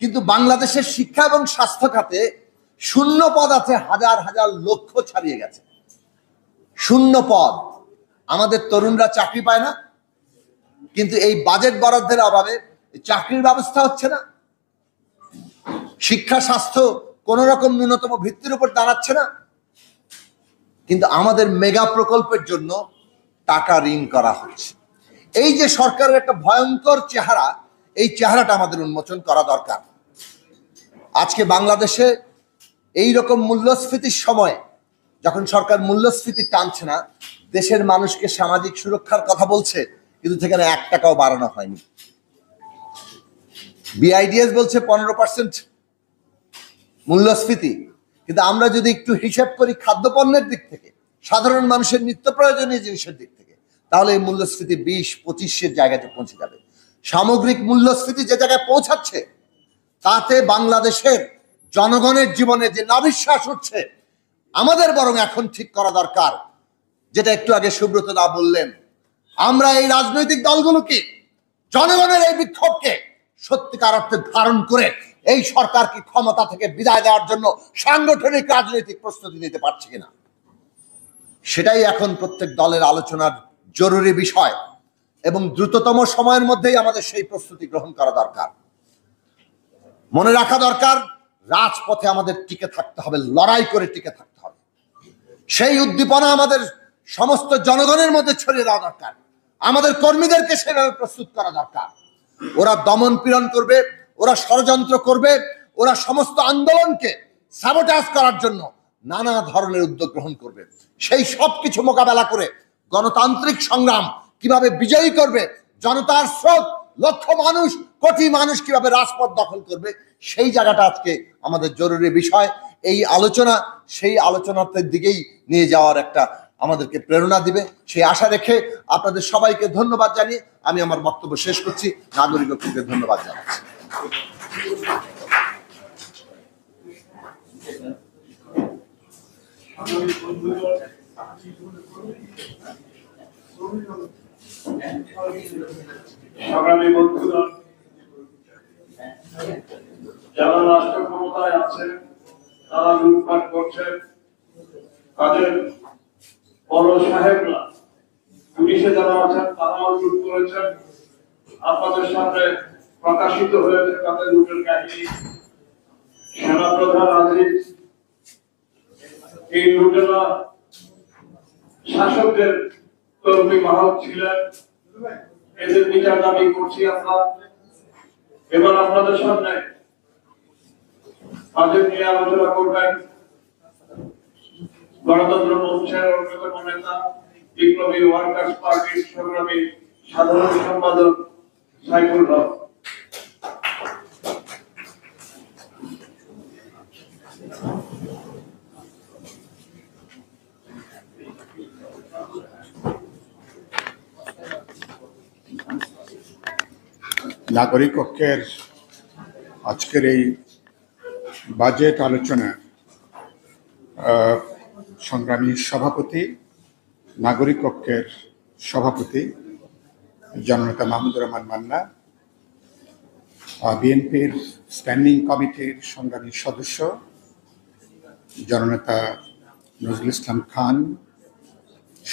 কিন্তু বাংলাদেশের শিক্ষা এবং স্বাস্থ্য খাতে শূন্য পদ আছে, হাজার হাজার লক্ষ ছাড়িয়ে গেছে শূন্য পদ। আমাদের তরুণরা চাকরি পায় না, কিন্তু এই বাজেট বরাদ্দের অভাবে চাকরির ব্যবস্থা হচ্ছে না, শিক্ষা স্বাস্থ্য কোন রকম ন্যূনতম ভিত্তির উপর দাঁড়াচ্ছে না। কিন্তু আমাদের মেগা প্রকল্পের জন্য টাকা ঋণ করা হচ্ছে। এই যে সরকারের একটা ভয়ঙ্কর চেহারা, এই চেহারাটা আমাদের উন্মোচন করা দরকার। আজকে বাংলাদেশে এই রকম মূল্যস্ফীতির সময়, যখন সরকার মূল্যস্ফীতি টানছে না, দেশের মানুষকে সামাজিক সুরক্ষার কথা বলছে, কিন্তু সেখানে 1 টাকাও বাড়ানো হয়নি। বিআইডিএস বলছে 15% মূল্যস্ফীতি, কিন্তু আমরা যদি একটু হিসেব করি খাদ্যপণ্যের দিক থেকে, সাধারণ মানুষের নিত্য প্রয়োজনীয় জিনিসের দিক থেকে, তাহলে এই মূল্যস্ফীতি 20-25-এর জায়গাতে পৌঁছে যাবে। সামগ্রিক মূল্যস্ফীতি যে জায়গায় পৌঁছাচ্ছে, তাতে বাংলাদেশের জনগণের জীবনে যে নাভিশ্বাস উঠছে, আমাদের বরং এখন ঠিক করা দরকার, যেটা একটু আগে সুব্রত দা বললেন, আমরা এই রাজনৈতিক দলগুলোকে, জনগণের এই বিক্ষোভকে সত্যিকার অর্থে ধারণ করে এই সরকারকে ক্ষমতা থেকে বিদায় দেওয়ার জন্য সাংগঠনিক রাজনৈতিক প্রস্তুতি নিতে পারছে কিনা, সেটাই এখন প্রত্যেক দলের আলোচনার জরুরি বিষয়, এবং দ্রুততম সময়ের মধ্যেই আমাদের সেই প্রস্তুতি গ্রহণ করা দরকার। মনে রাখা দরকার, রাজপথে আমাদের টিকে থাকতে হবে, লড়াই করে টিকে থাকতে হবে। সেই উদ্দীপনা আমাদের সমস্ত জনগণের মধ্যে ছড়িয়ে দেওয়া দরকার। আমাদের কর্মীদেরকে সেভাবে প্রস্তুত করা দরকার। ওরা দমন পীড়ন করবে, ওরা ষড়যন্ত্র করবে, ওরা সমস্ত আন্দোলনকে সাবোটাজ করার জন্য নানা ধরনের উদ্যোগ গ্রহণ করবে। সেই সব কিছু মোকাবেলা করে গণতান্ত্রিক সংগ্রাম কিভাবে বিজয়ী করবে, জনতার স্রোত, লক্ষ মানুষ, কোটি মানুষ কিভাবে রাজপথ দখল করবে, সেই জায়গাটা আজকে আমাদের জরুরি বিষয়। এই আলোচনা সেই আলোচনার দিকেই নিয়ে যাওয়ার একটা আমাদেরকে প্রেরণা দিবে, সেই আশা রেখে আপনাদের সবাইকে ধন্যবাদ জানিয়ে আমি আমার বক্তব্য শেষ করছি। নাগরিক ঐক্যকে ধন্যবাদ জানাচ্ছি। সংগ্রামী বন্ধুগণ, যারা রাষ্ট্র ক্ষমতায় আছেন তারা লুটপাট করছেন, তাদের বড় সাহেবরা পুলিশে যারা আছেন তারাও লুট করেছেন। আপনাদের সামনে প্রকাশিত হয়েছে তাদের লুটের কাহিনী। সেনাপ্রধান আজিজ এই লুটেরা শাসকদের কর্মী বাহক ছিলেন, এদের বিচার দাবি করছি আমরা। এবার আপনাদের সামনে বাজেট নিয়ে আলোচনা করবেন গণতন্ত্র মঞ্চের অন্যতম নেতা, বিপ্লবী ওয়ার্কার্স পার্টির সংগ্রামী সাধারণ সম্পাদক সাইফুল হক। নাগরিক ঐক্যের আজকের এই বাজেট আলোচনা সংগ্রামী সভাপতি, নাগরিক ঐক্যের সভাপতি জননেতা মাহমুদুর রহমান মান্না, বিএনপির স্ট্যান্ডিং কমিটির সংগ্রামী সদস্য জননেতা নজরুল ইসলাম খান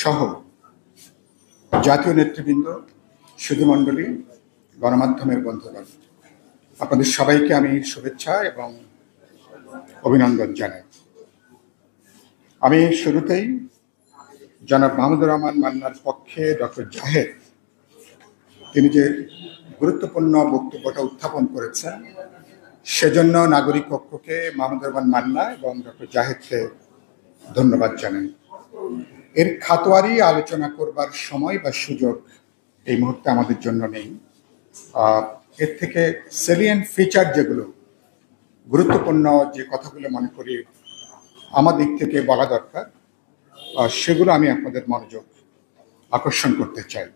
সহ জাতীয় নেতৃবৃন্দ, সুধীমণ্ডলী, গণমাধ্যমের বন্ধুগণ, আপনাদের সবাইকে আমি শুভেচ্ছা এবং অভিনন্দন জানাই। আমি শুরুতেই জনাব মাহমুদুর রহমান মান্নার পক্ষে ডক্টর জাহেদ, তিনি যে গুরুত্বপূর্ণ বক্তব্যটা উত্থাপন করেছেন সেজন্য নাগরিক ঐক্যকে, মাহমুদুর রহমান মান্না এবং ডক্টর জাহেদকে ধন্যবাদ জানাই। এর খাতোয়ারি আলোচনা করবার সময় বা সুযোগ এই মুহূর্তে আমাদের জন্য নেই। এর থেকে সেলিয়েন্ট ফিচার যেগুলো, গুরুত্বপূর্ণ যে কথাগুলো মনে করি আমার দিক থেকে বলা দরকার, সেগুলো আমি আপনাদের মনোযোগ আকর্ষণ করতে চাই।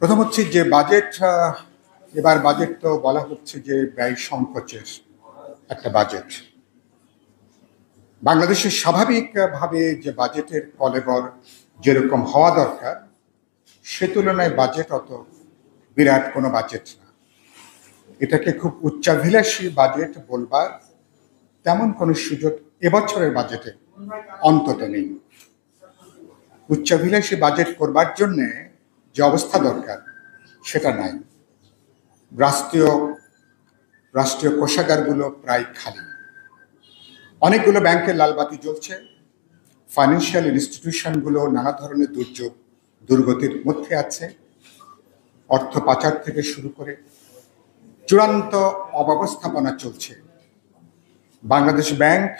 প্রথম হচ্ছে যে বাজেট, এবার বাজেট তো বলা হচ্ছে যে ব্যয় সংকোচের একটা বাজেট। বাংলাদেশের স্বাভাবিকভাবে যে বাজেটের কলেবর যেরকম হওয়া দরকার সে তুলনায় বাজেট অত বিরাট কোনো বাজেট না। এটাকে খুব উচ্চাভিলাষী বাজেট বলবার তেমন কোনো সুযোগ এবছরের বাজেটে অন্তত নেই। উচ্চাভিলাষী বাজেট করবার জন্যে যে অবস্থা দরকার সেটা নাই। রাষ্ট্রীয় কোষাগারগুলো প্রায় খালি, অনেকগুলো ব্যাংকের লালবাতি জ্বলছে, ফাইন্যান্সিয়াল ইনস্টিটিউশনগুলো নানা ধরনের দুর্যোগ দুর্গতির মধ্যে আছে, অর্থ পাচার থেকে শুরু করে চূড়ান্ত অব্যবস্থাপনা চলছে। বাংলাদেশ ব্যাংক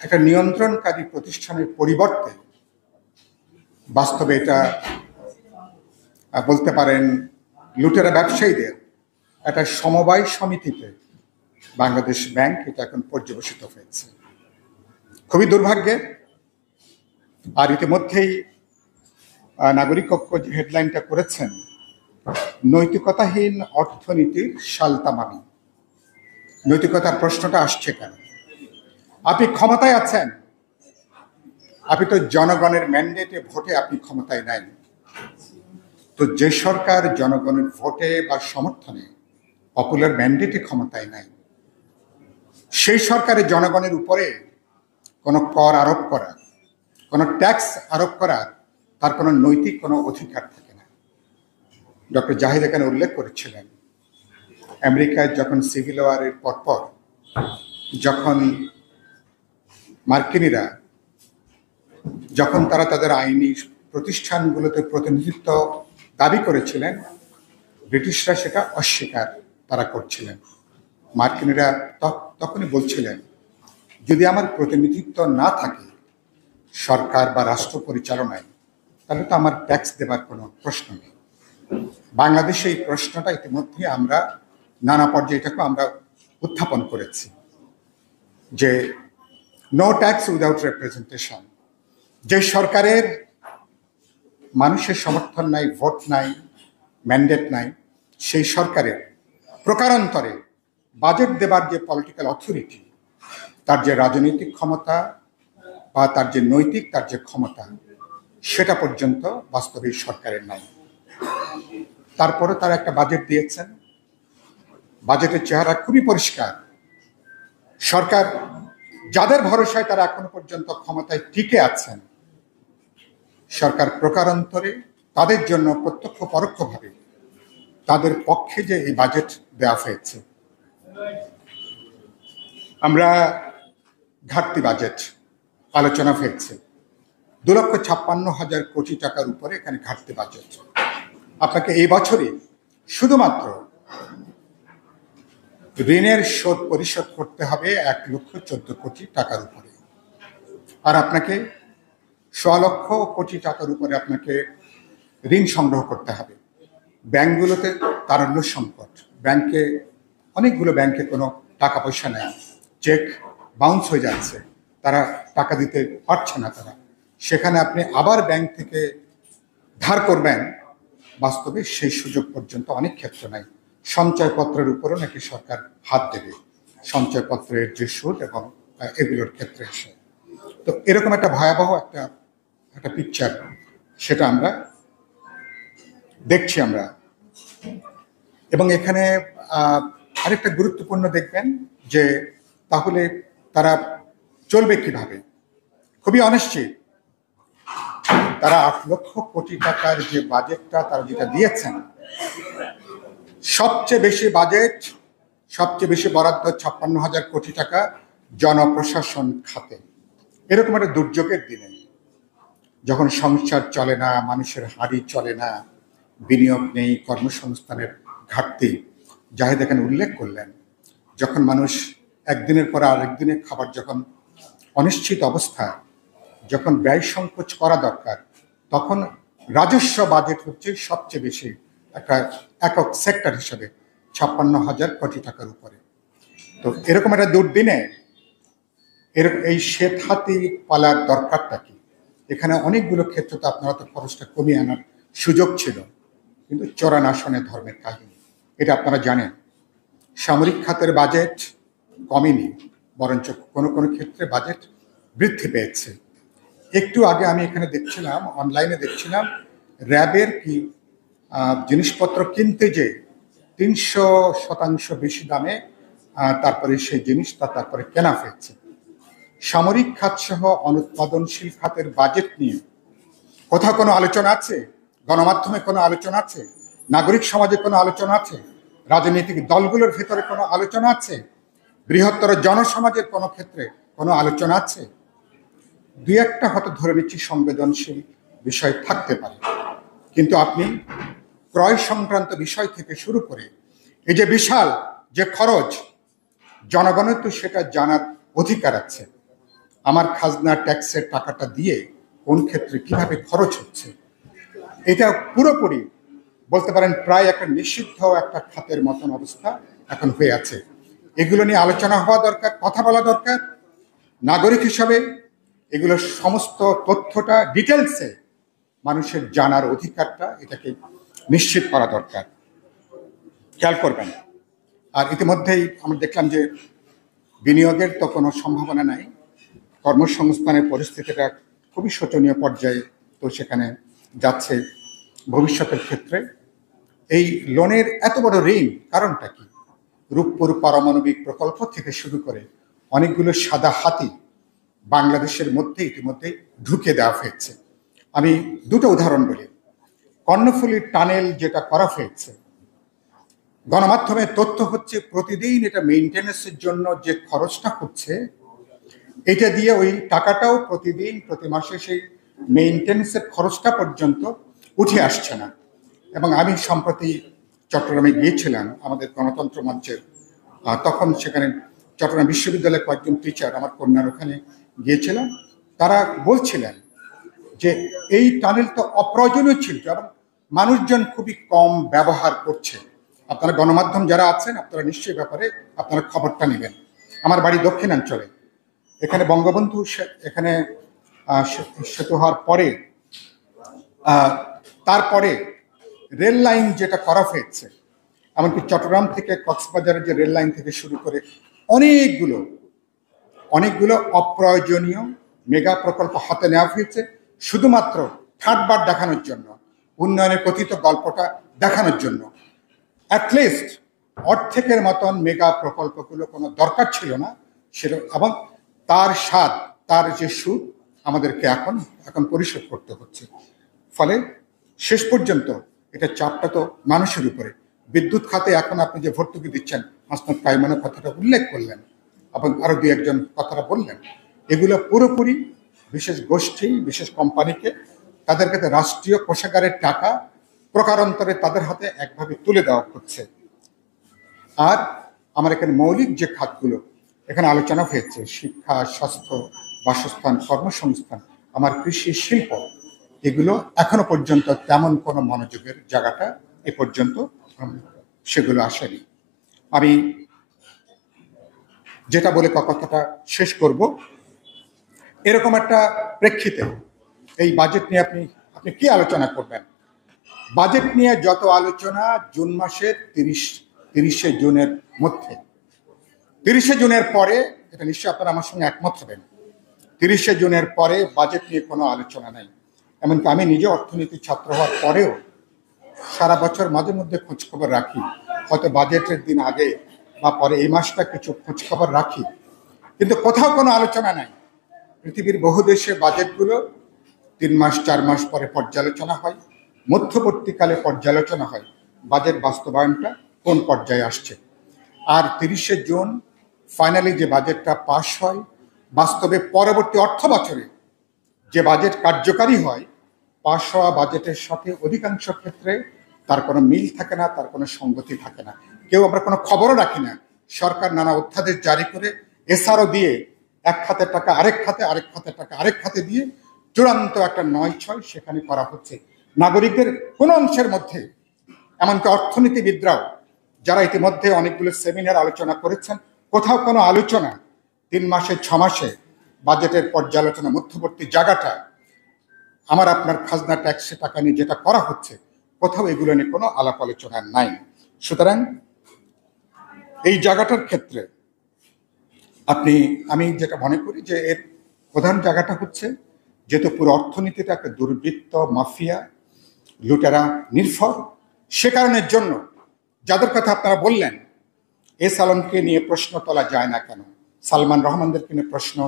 একটা নিয়ন্ত্রণকারী প্রতিষ্ঠানের পরিবর্তে বাস্তবে এটা বলতে পারেন লুটেরা ব্যবসায়ীদের একটা সমবায় সমিতিতে বাংলাদেশ ব্যাংক এটা এখন পর্যবেসিত হয়েছে, খুবই দুর্ভাগ্যের। আর ইতিমধ্যেই নাগরিক ঐক্য যে হেডলাইনটা করেছেন, নৈতিকতাহীন অর্থনীতির সালতামামি। নৈতিকতার প্রশ্নটা আসছে কেন? আপনি ক্ষমতায় আছেন, আপনি তো জনগণের ম্যান্ডেটে ভোটে আপনি ক্ষমতায় নাই। তো যে সরকার জনগণের ভোটে বা সমর্থনে পপুলার ম্যান্ডেটে ক্ষমতায় নাই, সেই সরকারের জনগণের উপরে কোনো কর আরোপ করা, কোনো ট্যাক্স আরোপ করার তার কোনো নৈতিক কোনো অধিকার থাকে না। ডক্টর জাহিদ এখানে উল্লেখ করেছিলেন, আমেরিকায় যখন সিভিল ওয়ারের পরপর যখন মার্কিনীরা যখন তারা তাদের আইনি প্রতিষ্ঠানগুলোতে প্রতিনিধিত্ব দাবি করেছিলেন, ব্রিটিশরা সেটা অস্বীকার তারা করছিলেন। মার্কিনিরা তখনই বলছিলেন, যদি আমার প্রতিনিধিত্ব না থাকে সরকার বা রাষ্ট্র পরিচালনায়, তাহলে তো আমার ট্যাক্স দেবার কোনো প্রশ্ন নেই। বাংলাদেশে এই প্রশ্নটা ইতিমধ্যে আমরা নানা পর্যায়ে এটাকে আমরা উত্থাপন করেছি যে নো ট্যাক্স উইদাউট রিপ্রেজেন্টেশন। যে সরকারের মানুষের সমর্থন নাই, ভোট নাই, ম্যান্ডেট নাই, সেই সরকারের প্রকারান্তরে বাজেট দেবার যে পলিটিক্যাল অথরিটি, তার যে রাজনৈতিক ক্ষমতা বা তার যে নৈতিক তার যে ক্ষমতা, সেটা পর্যন্ত বাস্তবে সরকারের নাই। তারপরে তারা একটা বাজেট দিয়েছেন, বাজেটের চেহারা খুবই পরিষ্কার। সরকার যাদের ভরসায় তারা এখনো পর্যন্ত ক্ষমতায় টিকে আছেন, সরকার প্রকারান্তরে তাদের জন্য প্রত্যক্ষ পরোক্ষভাবে তাদের পক্ষে যে এই বাজেট দেওয়া হয়েছে, আমরা ঘাটতি বাজেট আলোচনা হয়েছে। 2,56,000 কোটি টাকার উপরে এখানে ঘাটতি বাজেট। আপনাকে এই বছরে শুধুমাত্র ঋণের শোধ পরিশোধ করতে হবে 1,14 কোটি টাকার উপরে, আর আপনাকে 1.5 লক্ষ কোটি টাকার উপরে আপনাকে ঋণ সংগ্রহ করতে হবে। ব্যাংকগুলোতে তারল্য সংকট, অনেকগুলো ব্যাংকে কোনো টাকা পয়সা নেই, চেক বাউন্স হয়ে যাচ্ছে, তারা টাকা দিতে পারছে না তারা। সেখানে আপনি আবার ব্যাংক থেকে ধার করবেন, বাস্তবে সেই সুযোগ পর্যন্ত অনেক ক্ষেত্রে নাই। সঞ্চয়পত্রের উপরও নাকি সরকার হাত দেবে, সঞ্চয়পত্রের যে সুদ এবং এগুলোর ক্ষেত্রে এসে। তো এরকম একটা ভয়াবহ একটা পিকচার, সেটা আমরা দেখছি আমরা। এবং এখানে আরেকটা গুরুত্বপূর্ণ দেখবেন যে তাহলে তারা চলবে কিভাবে। খুবই অনিশ্চিত। তারা 8 লক্ষ কোটি টাকার যে বাজেটটা তারা যেটা দিয়েছেন, সবচেয়ে বেশি বরাদ্দ 56,000 কোটি টাকা জনপ্রশাসন খাতে। এরকম একটা দুর্যোগের দিনে, যখন সংসার চলে না, মানুষের হাড়ি চলে না, বিনিয়োগ নেই, কর্মসংস্থানের ঘাটতি, জাহিদ এখানে উল্লেখ করলেন, যখন মানুষ একদিনের পর আরেকদিনের খাবার যখন অনিশ্চিত অবস্থা, যখন ব্যয় সংকোচ করা দরকার, তখন রাজস্ব বাজেট হচ্ছে সবচেয়ে বেশি একটা একক সেক্টর হিসেবে 56,000 কোটি টাকার উপরে। তো এরকম একটা দুর্দিনে এই শ্বেত হাতি পালার দরকারটা কি? এখানে অনেকগুলো ক্ষেত্রে তো আপনারা তো খরচটা কমিয়ে আনার সুযোগ ছিল, কিন্তু চোরান আসনে ধর্মের কাহিনী, এটা আপনারা জানেন। সামরিক খাতের বাজেট কমেনি, বরঞ্চ কোনো কোনো ক্ষেত্রে বাজেট বৃদ্ধি পেয়েছে। একটু আগে আমি এখানে দেখছিলাম, অনলাইনে দেখছিলাম, র্যাবের কি জিনিসপত্র কিনতে যে 300% বেশি দামে তারপরে সেই জিনিসটা তারপরে কেনা হয়েছে। সামরিক খাত সহ অনুৎপাদনশীল খাতের বাজেট নিয়ে কোথাও কোনো আলোচনা আছে? গণমাধ্যমে কোনো আলোচনা আছে? নাগরিক সমাজে কোনো আলোচনা আছে? রাজনৈতিক দলগুলোর ভেতরে কোনো আলোচনা আছে? বৃহত্তর জনসমাজের কোনো ক্ষেত্রে কোনো আলোচনা আছে? দুই একটা হয়তো ধরে নিচ্ছি সংবেদনশীল বিষয় থাকতে পারে, কিন্তু আপনি ক্রয় সংক্রান্ত বিষয় থেকে শুরু করে এই যে বিশাল যে খরচ, জনগণের তো সেটা জানার অধিকার আছে। আমার খাজনা ট্যাক্সের টাকাটা দিয়ে কোন ক্ষেত্রে কিভাবে খরচ হচ্ছে, এটা পুরোপুরি বলতে পারেন প্রায় একটা নিষিদ্ধ একটা খাতের মতন অবস্থা এখন হয়ে আছে। এগুলো নিয়ে আলোচনা হওয়া দরকার, কথা বলা দরকার। নাগরিক হিসাবে এগুলো সমস্ত তথ্যটা ডিটেলসে মানুষের জানার অধিকারটা, এটাকে নিশ্চিত করা দরকার। খেয়াল করবেন। আর ইতিমধ্যেই আমরা দেখলাম যে বিনিয়োগের তো কোনো সম্ভাবনা নাই, কর্মসংস্থানের পরিস্থিতিটা খুবই শোচনীয় পর্যায়ে তো সেখানে যাচ্ছে ভবিষ্যতের ক্ষেত্রে। এই লোনের এত বড় ঋণ কারণটা কি? রূপপুর পারমাণবিক প্রকল্প থেকে শুরু করে অনেকগুলো সাদা হাতি বাংলাদেশের মধ্যে ইতিমধ্যে ঢুকে দেওয়া হয়েছে। আমি দুটো উদাহরণ বলি। কর্ণফুলী টানেল যেটা করা হয়েছে, গণমাধ্যমের তথ্য হচ্ছে প্রতিদিন এটা মেইনটেনেন্সের জন্য যে খরচটা হচ্ছে, এটা দিয়ে ওই টাকাটাও প্রতিদিন প্রতি মাসে সেই মেইনটেন্যান্সের খরচটা পর্যন্ত উঠে আসছে না। এবং আমি সম্প্রতি চট্টগ্রামে গিয়েছিলাম আমাদের গণতন্ত্র মঞ্চের, তখন সেখানে চট্টগ্রাম বিশ্ববিদ্যালয়ের কয়েকজন টিচার আমার কন্যার ওখানে গিয়েছিলাম, তারা বলছিলেন যে এই টানেল তো অপ্রয়োজনীয় ছিল এবং মানুষজন খুবই কম ব্যবহার করছে। আপনারা গণমাধ্যম যারা আছেন আপনারা নিশ্চয়ই ব্যাপারে আপনারা খবরটা নেবেন। আমার বাড়ি দক্ষিণাঞ্চলে, এখানে বঙ্গবন্ধু এখানে সেতু হওয়ার পরে তারপরে রেল লাইন যেটা করা হয়েছে, এমনকি চট্টগ্রাম থেকে কক্সবাজারের যে রেল লাইন থেকে শুরু করে অনেকগুলো অপ্রয়োজনীয় মেগা প্রকল্প হাতে নেওয়া হয়েছে শুধুমাত্র ঠাটবার দেখানোর জন্য, উন্নয়নের কথিত গল্পটা দেখানোর জন্য। অ্যাটলিস্ট অর্ধেকের মতন মেগা প্রকল্পগুলো কোনো দরকার ছিল না সেটা, এবং তার যে সুদ আমাদেরকে এখন পরিশোধ করতে হচ্ছে। ফলে শেষ পর্যন্ত এটা চাপটা তো মানুষের উপরে। বিদ্যুৎ খাতে এখন আপনি যে ভর্তুকি দিচ্ছেন, হাসনাত কাইমানের কথাটা উল্লেখ করলেন এবং আরো দুই একজন কথাটা বললেন, এগুলো পুরোপুরি বিশেষ গোষ্ঠী বিশেষ কোম্পানিকে তাদের কাছে রাষ্ট্রীয় কোষাগারের টাকা প্রকারান্তরে তাদের হাতে একভাবে তুলে দেওয়া হচ্ছে। আর আমার এখানে মৌলিক যে খাতগুলো এখানে আলোচনা হয়েছে, শিক্ষা, স্বাস্থ্য, বাসস্থান, কর্মসংস্থান, আমার কৃষি, শিল্প, এগুলো এখনো পর্যন্ত তেমন কোনো মনোযোগের জায়গাটা এ পর্যন্ত সেগুলো আসেনি। আমি যেটা বলে কথাটা শেষ করব, এরকম একটা প্রেক্ষিতে এই বাজেট নিয়ে আপনি কি আলোচনা করবেন? বাজেট নিয়ে যত আলোচনা জুন মাসের 30শে জুনের মধ্যে, 30শে জুনের পরে, এটা নিশ্চয়ই আপনারা আমার সঙ্গে একমত হবেন, 30শে জুনের পরে বাজেট নিয়ে কোনো আলোচনা নেই। এমনকি আমি নিজে অর্থনীতির ছাত্র হওয়ার পরেও সারা বছর মাঝে মধ্যে খোঁজখবর রাখি, হয়তো বাজেটের দিন আগে বা পরে এই মাসটা কিছু খোঁজখবর রাখি, কিন্তু কোথাও কোনো আলোচনা নাই। পৃথিবীর বহু দেশে বাজেটগুলো 3 মাস 4 মাস পরে পর্যালোচনা হয়, মধ্যবর্তীকালে পর্যালোচনা হয় বাজেট বাস্তবায়নটা কোন পর্যায়ে আসছে। আর 30শে জুন ফাইনালি যে বাজেটটা পাশ হয়, বাস্তবে পরবর্তী অর্থ বছরে যে বাজেট কার্যকারী হয়, পাশ হওয়া বাজেটের সাথে অধিকাংশ ক্ষেত্রে তার কোনো মিল থাকে না, তার কোনো সঙ্গতি থাকে না। কেউ আমরা কোনো খবরও রাখি না। সরকার নানা অধ্যাদেশ জারি করে এসআরও দিয়ে এক খাতের টাকা আরেক খাতে, আরেক খাতের টাকা আরেক খাতে দিয়ে চূড়ান্ত একটা 9-6 সেখানে করা হচ্ছে। নাগরিকদের কোনো অংশের মধ্যে, এমনকি অর্থনীতিবিদরাও যারা ইতিমধ্যে অনেকগুলো সেমিনার আলোচনা করেছেন, কোথাও কোনো আলোচনা 3 মাসে 6 মাসে বাজেটের পর্যালোচনা মধ্যবর্তী জায়গাটা আমার আপনার খাজনা ট্যাক্সে টাকা নিয়ে যেটা করা হচ্ছে, কোথাও এগুলো নিয়ে কোনো আলাপ আলোচনা নাই। সুতরাং এই জায়গাটার ক্ষেত্রে আমি যেটা মনে করি যে এর প্রধান জায়গাটা হচ্ছে, যেহেতু পুরো অর্থনীতিটা একটা দুর্বৃত্ত, মাফিয়া, লুটেরা নির্ভর, সে কারণের জন্য যাদের কথা আপনারা বললেন, এস আলমকে নিয়ে প্রশ্ন তোলা যায় না কেন, সালমান রহমানদেরকে নিয়ে প্রশ্ন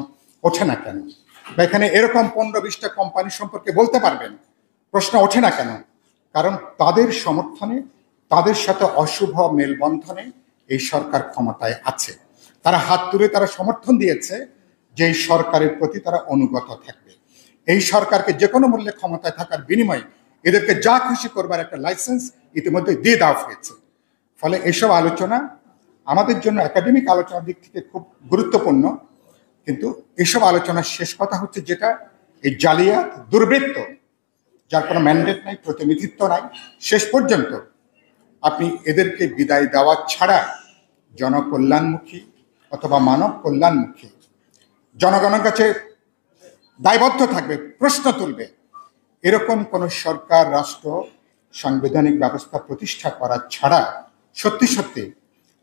ওঠে না কেন, বা এখানে এরকম 15-20টা কোম্পানি সম্পর্কে বলতে পারবেন, প্রশ্ন ওঠে না কেন? কারণ তাদের সমর্থনে, তাদের সাথে অশুভ মেলবন্ধনে এই সরকার ক্ষমতায় আছে। তারা হাত তুলে তারা সমর্থন দিয়েছে যে এই সরকারের প্রতি তারা অনুগত থাকবে। এই সরকারকে যে কোনো মূল্যে ক্ষমতায় থাকার বিনিময়ে এদেরকে যা খুশি করবার একটা লাইসেন্স ইতিমধ্যে দিয়ে দেওয়া হয়েছে। ফলে এসব আলোচনা আমাদের জন্য একাডেমিক আলোচনার দিক থেকে খুব গুরুত্বপূর্ণ, কিন্তু এসব আলোচনার শেষ কথা হচ্ছে যেটা, এই জালিয়াত, দুর্বৃত্ত, যার কোনো ম্যান্ডেট নাই, প্রতিনিধিত্ব নাই, শেষ পর্যন্ত আপনি এদেরকে বিদায় দেওয়া ছাড়া জনকল্যাণমুখী অথবা মানব কল্যাণমুখী, জনগণের কাছে দায়বদ্ধ থাকবে, প্রশ্ন তুলবে, এরকম কোনো সরকার, রাষ্ট্র, সাংবিধানিক ব্যবস্থা প্রতিষ্ঠা করা ছাড়া সত্যি সত্যি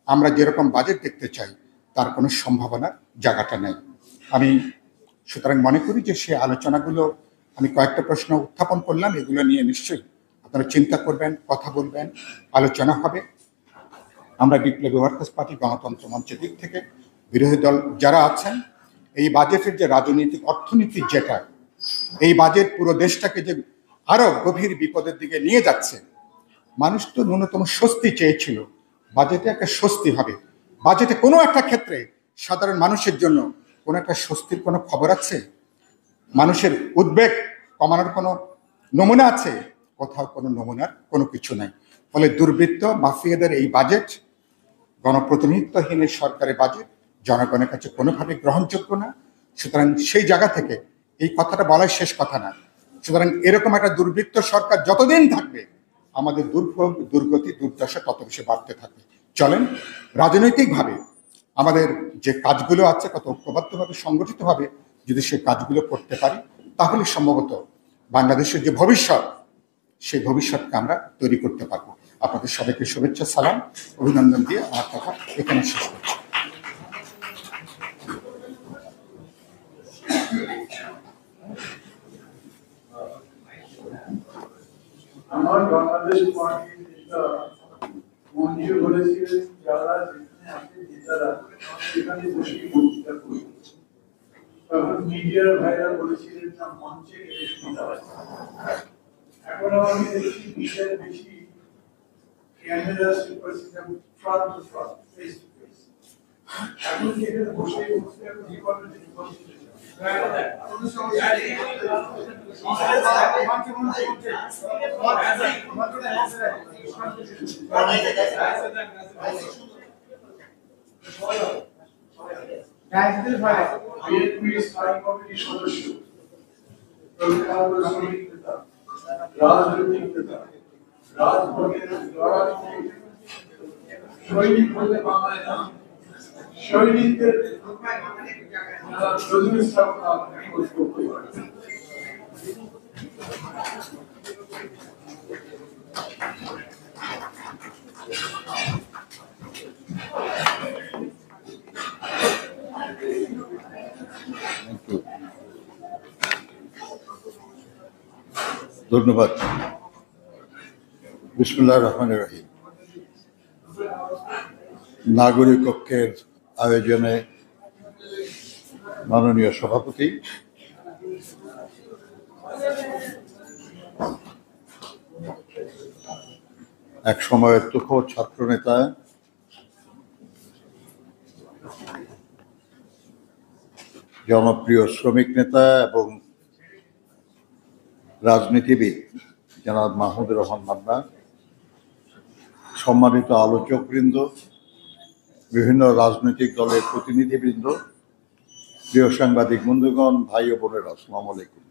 আমরা যেরকম বাজেট দেখতে চাই তার কোনো সম্ভাবনার জায়গাটা নেই। আমি সুতরাং মনে করি যে সে আলোচনাগুলো, আমি কয়েকটা প্রশ্ন উত্থাপন করলাম, এগুলো নিয়ে নিশ্চয়ই আপনারা চিন্তা করবেন, কথা বলবেন, আলোচনা হবে। আমরা বিপ্লবী ওয়ার্কার্স পার্টি গণতন্ত্র মঞ্চের দিক থেকে বিরোধী দল যারা আছেন, এই বাজেটের যে রাজনৈতিক অর্থনীতি, যেটা এই বাজেট পুরো দেশটাকে যে আরো গভীর বিপদের দিকে নিয়ে যাচ্ছে, মানুষ তো ন্যূনতম স্বস্তি চেয়েছিল, বাজেটে একটা স্বস্তি হবে। বাজেটে কোনো একটা ক্ষেত্রে সাধারণ মানুষের জন্য কোনো একটা স্বস্তির কোনো খবর আছে? মানুষের উদ্বেগ কমানোর কোনো নমুনা আছে? কোথাও কোনো নমুনার কোনো কিছু নাই। ফলে দুর্বৃত্ত মাফিয়াদের এই বাজেট, গণপ্রতিনিধিত্বহীন এই সরকারি বাজেট জনগণের কাছে কোনোভাবে গ্রহণযোগ্য না। সুতরাং সেই জায়গা থেকে এই কথাটা বলাই শেষ কথা না। সুতরাং এরকম একটা দুর্বৃত্ত সরকার যতদিন থাকবে, আমাদের দুর্ভোগ, দুর্গতি, দুর্দশা তত বেশি বাড়তে থাকবে। চলেন রাজনৈতিকভাবে আমাদের যে কাজগুলো আছে কত ঐক্যবদ্ধভাবে সংগঠিতভাবে যদি সেই কাজগুলো করতে পারি, তাহলে সম্ভবত বাংলাদেশের যে ভবিষ্যৎ, সেই ভবিষ্যৎকে আমরা তৈরি করতে পারবো। আপনাদের সবাইকে শুভেচ্ছা, সালাম, অভিনন্দন দিয়ে আমার কথা এখানে শেষ করছি। আমার বাংলাদেশ পার্টির নেতা মঞ্জু বলেছিলেন, যারা যেখানে আছে নেতারা সেখানে বসে বক্তৃতা করবে। তখন মিডিয়ার ভাইরা বলেছিলেন না, মঞ্চে গেলে সুবিধা হয়। এখন আমি দেখছি মিডিয়ার বেশি ক্যামেরা সুপারসিস্টেম front to front, face to face. এখন সেখানে বসে বসে বিএনপি স্থায়ী কমিটির সদস্য, শ্রমিক নেতা, রাজনৈতিক নেতা, রাজপথের লড়াইতে সৈনিক বলে বাংলায় নাম, সৈনিকদের প্রতিস্থাপনা করতে পারে। ধন্যবাদ। বিসমিল্লাহির রহমানির রহিম। নাগরিক ঐক্যের আয়োজনে মাননীয় সভাপতি, এক সময়ের তুখোড় ছাত্রনেতা, জনপ্রিয় শ্রমিক নেতা এবং রাজনীতিবিদ জনাব মাহমুদুর রহমান মান্না, সম্মানিত আলোচকবৃন্দ, বিভিন্ন রাজনৈতিক দলের প্রতিনিধিবৃন্দ, প্রিয় সাংবাদিক বন্ধুগণ, ভাই ও বোনেরা, আসসালামু আলাইকুম।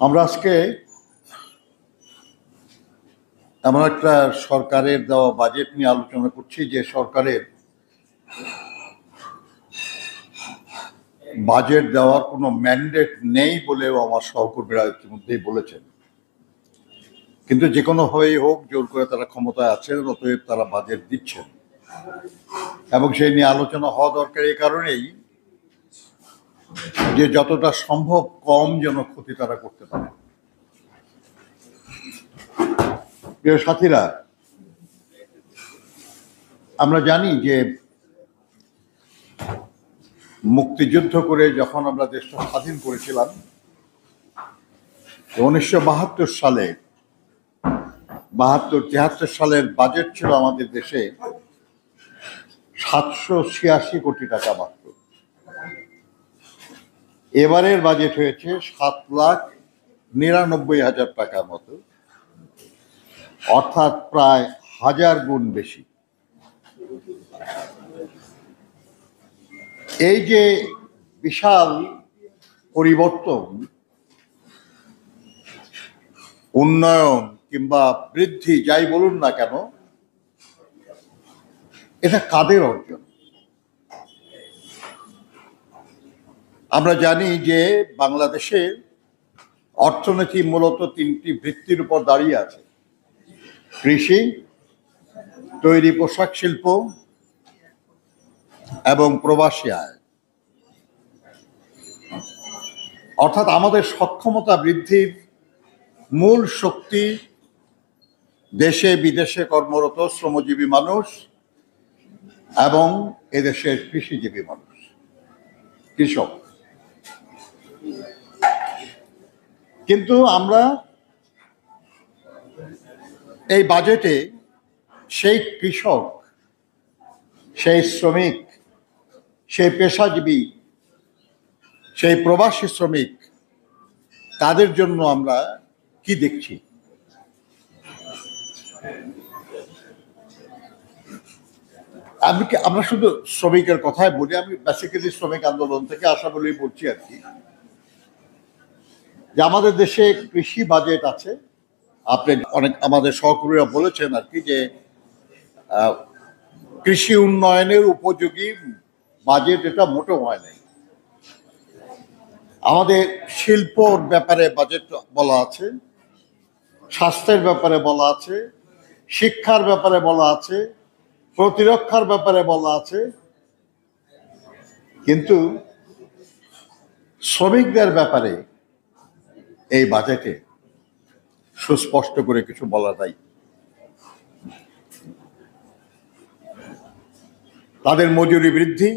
আমরা আজকে এমন একটা সরকারের দেওয়া বাজেট নিয়ে আলোচনা করছি যে সরকারের বাজেট দেওয়ার কোনো ম্যান্ডেট নেই বলেও আমার সহকর্মীরা ইতিমধ্যেই বলেছেন। কিন্তু যে কোনোভাবেই হোক, জোর করে তারা ক্ষমতায় আছেন, অতএব তারা বাজেট দিচ্ছেন এবং সেই নিয়ে আলোচনা হওয়া দরকার এই কারণেই যে যতটা সম্ভব কম যেন ক্ষতি তারা করতে পারে। প্রিয় সাথীরা, আমরা জানি যে মুক্তিযুদ্ধ করে যখন আমরা দেশটা স্বাধীন করেছিলাম 1972 সালে, 72-73 সালের বাজেট ছিল আমাদের দেশে 786 কোটি টাকা মাত্র। এবারের বাজেট হয়েছে 7,99,000 টাকার মতো, অর্থাৎ প্রায় 1000 গুণ বেশি। এই যে বিশাল পরিবর্তন, উন্নয়ন কিংবা বৃদ্ধি যাই বলুন না কেন, এটা কাদের অর্জন? আমরা জানি যে বাংলাদেশের অর্থনীতি মূলত 3টি ভিত্তির উপর দাঁড়িয়ে আছে: কৃষি, তৈরি পোশাক শিল্প এবং প্রবাসী আয়। অর্থাৎ আমাদের সক্ষমতা বৃদ্ধির মূল শক্তি দেশে বিদেশে কর্মরত শ্রমজীবী মানুষ এবং এদেশের কৃষিজীবী মানুষ, কৃষক। কিন্তু আমরা এই বাজেটে সেই কৃষক, সেই শ্রমিক, সেই পেশাজীবী, সেই প্রবাসী শ্রমিক, তাদের জন্য আমরা কি দেখছি? আমরা শুধু শ্রমিকের কথাই বলি, আমি বেসিক্যালি শ্রমিক আন্দোলন থেকে আসা বলেই বলছি আর কি, যে আমাদের দেশে কৃষি বাজেট আছে। আপনি অনেক আমাদের সহকর্মীরা বলেছেন আর কি, যে কৃষি উন্নয়নের উপযোগী বাজেট এটা মোটেও হয় নাই। আমাদের শিল্পর ব্যাপারে বাজেট বলা আছে, স্বাস্থ্যের ব্যাপারে বলা আছে, শিক্ষার ব্যাপারে বলা আছে, প্রতিরক্ষার ব্যাপারে বলা আছে, কিন্তু শ্রমিকদের ব্যাপারে এই বাজেটে সুস্পষ্ট করে কিছু বলা নাই। তাদের মজুরি বৃদ্ধি,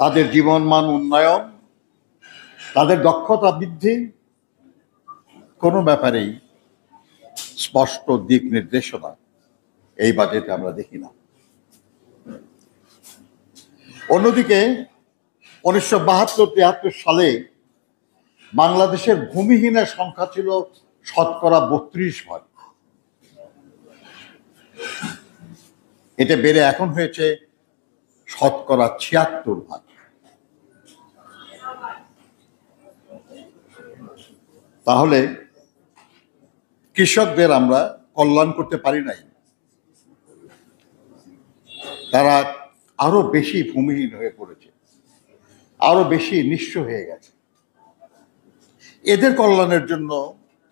তাদের জীবনমান উন্নয়ন, তাদের দক্ষতা বৃদ্ধি, কোনো ব্যাপারেই স্পষ্ট দিক নির্দেশনা এই বাজেটে আমরা দেখি না। অন্যদিকে 1972-73 সালে বাংলাদেশের ভূমিহীনের সংখ্যা ছিল 32%। এটা বেড়ে এখন হয়েছে 76%। তাহলে কৃষকদের আমরা কল্যাণ করতে পারি নাই, তারা আরো বেশি ভূমিহীন হয়ে পড়েছে, আরো বেশি নিঃস্ব হয়ে গেছে। এদের কল্যাণের জন্য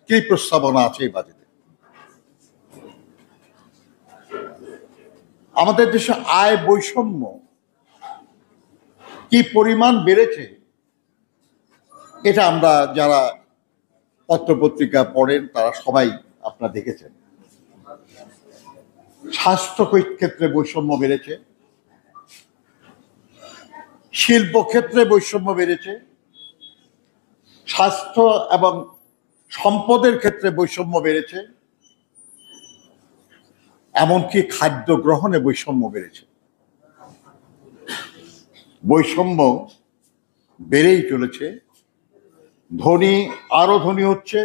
কি প্রস্তাবনা আছে এই বাজেটে? আমাদের দেশে আয় বৈষম্য কি পরিমাণ বেড়েছে, এটা আমরা যারা পত্রপত্রিকা পড়েন তারা সবাই আপনারা দেখেছেন। স্বাস্থ্য ক্ষেত্রে বৈষম্য বেড়েছে, শিল্প ক্ষেত্রে বৈষম্য বেড়েছে, স্বাস্থ্য এবং সম্পদের ক্ষেত্রে বৈষম্য বেড়েছে, এমনকি খাদ্য গ্রহণে বৈষম্য বেড়েছে। বৈষম্য বেড়েই চলেছে, ধনী আরো ধনী হচ্ছে,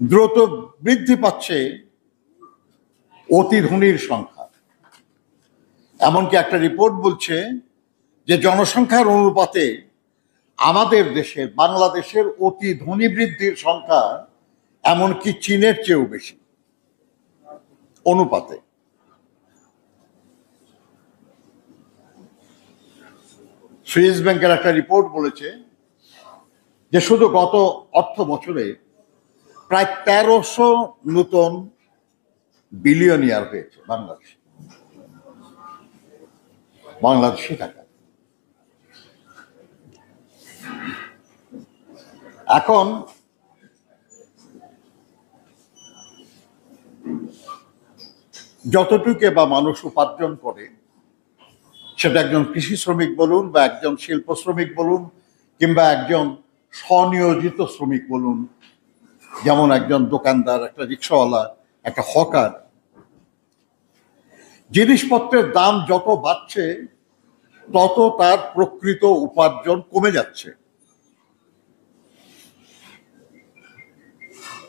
দ্রুত বৃদ্ধি পাচ্ছে অতি ধনীর সংখ্যা। এমনকি একটা রিপোর্ট বলছে যে জনসংখ্যার অনুপাতে আমাদের দেশের, বাংলাদেশের অতি ধনী বৃদ্ধির সংখ্যা এমনকি চীনের চেয়েও বেশি অনুপাতে। সুইস ব্যাংকের একটা রিপোর্ট বলেছে যে শুধু গত অর্থ বছরে প্রায় 1300 নতুন বিলিয়নিয়ার হয়েছে বাংলাদেশি টাকা। এখন যতটুকু বা মানুষ উপার্জন করে, সেটা একজন কৃষি শ্রমিক বলুন বা একজন শিল্প শ্রমিক বলুন কিংবা একজন স্বনিয়োজিত শ্রমিক বলুন, যেমন একজন দোকানদার, একটা রিক্সাওয়ালা, একটা হকার, জিনিসপত্রের দাম যত বাড়ছে তত তার প্রকৃত উপার্জন কমে যাচ্ছে।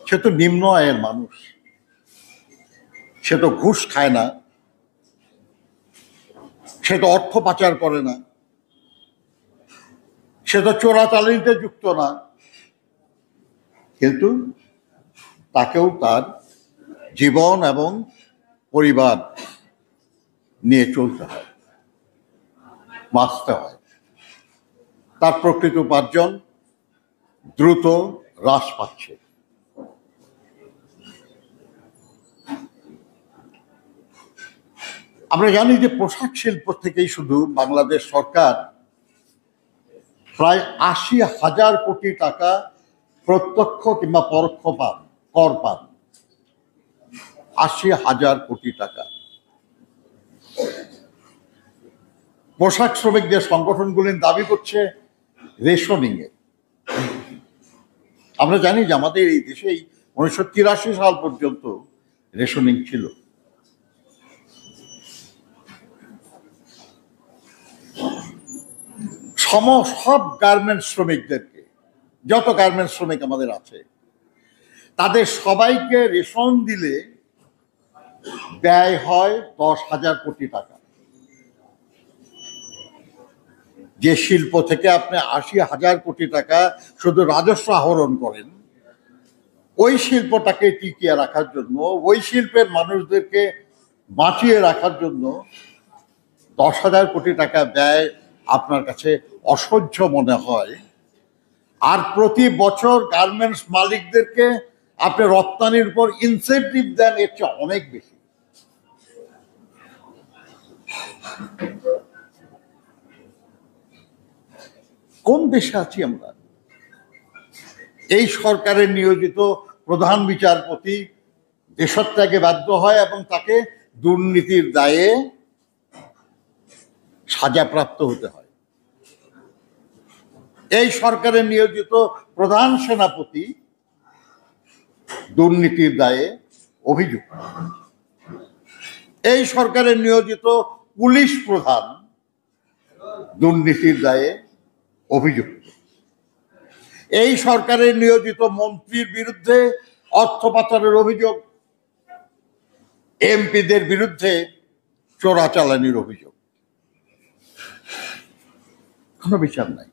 সে তো নিম্ন আয়ের মানুষ, সে তো ঘুষ খায় না, সে তো অর্থ পাচার করে না, সে তো চোরাচালানিতে যুক্ত না, কিন্তু তাকেও তার জীবন এবং পরিবার নিয়ে চলতে হয়, বাঁচতে হয়। তার প্রকৃত উপার্জন দ্রুত হ্রাস পাচ্ছে। আমরা জানি যে পোশাক শিল্প থেকেই শুধু বাংলাদেশ সরকার প্রায় 80,000 কোটি টাকা প্রত্যক্ষ কিংবা পরোক্ষ কর পান। 80,000 কোটি টাকা। পোশাক শ্রমিকদের সংগঠনগুলি দাবি করছে রেশনিং এ। আমরা জানি যে আমাদের এই দেশেই 1983 সাল পর্যন্ত রেশনিং ছিল। সব গার্মেন্টস শ্রমিকদেরকে, যত গার্মেন্টস শ্রমিক আমাদের আছে, তাদের সবাইকে রেশন দিলে ব্যয় হয় 10,000 কোটি টাকা। যে শিল্প থেকে আপনি 80,000 কোটি টাকা শুধু রাজস্ব আহরণ করেন, ওই শিল্পটাকে টিকিয়ে রাখার জন্য, ওই শিল্পের মানুষদেরকে বাঁচিয়ে রাখার জন্য 10,000 কোটি টাকা ব্যয় আপনার কাছে অসহ্য মনে হয়। আর প্রতি বছর গার্মেন্টস মালিকদেরকে আপনি রপ্তানির উপর ইনসেন্টিভ দেন এর চেয়ে অনেক বেশি। কোন দেশে আছি আমরা? এই সরকারের নিয়োজিত প্রধান বিচারপতি দেশত্যাগে বাধ্য হয় এবং তাকে দুর্নীতির দায়ে সাজাপ্রাপ্ত হতে হয়। এই সরকারের নিয়োজিত প্রধান সেনাপতি দুর্নীতির দায়ে অভিযুক্ত। এই সরকারের নিয়োজিত পুলিশ প্রধান দুর্নীতির দায়ে অভিযুক্ত। এই সরকারের নিয়োজিত মন্ত্রীর বিরুদ্ধে অর্থ পাচারের অভিযোগ, এমপিদের বিরুদ্ধে চোরাচালানির অভিযোগ। কোনো বিচার নাই।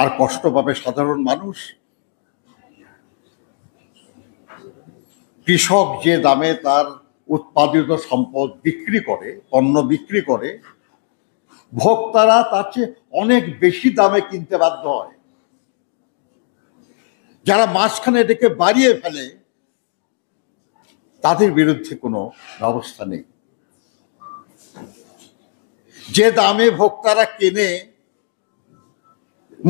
আর কষ্ট পাবে সাধারণ মানুষ। কৃষক যে দামে তার উৎপাদিত সম্পদ বিক্রি করে, পণ্য বিক্রি করে, ভোক্তারা তার চেয়ে অনেক বেশি দামে কিনতে বাধ্য হয়। যারা মাঝখানে এটাকে বাড়িয়ে ফেলে তাদের বিরুদ্ধে কোনো ব্যবস্থা নেই। যে দামে ভোক্তারা কেনে,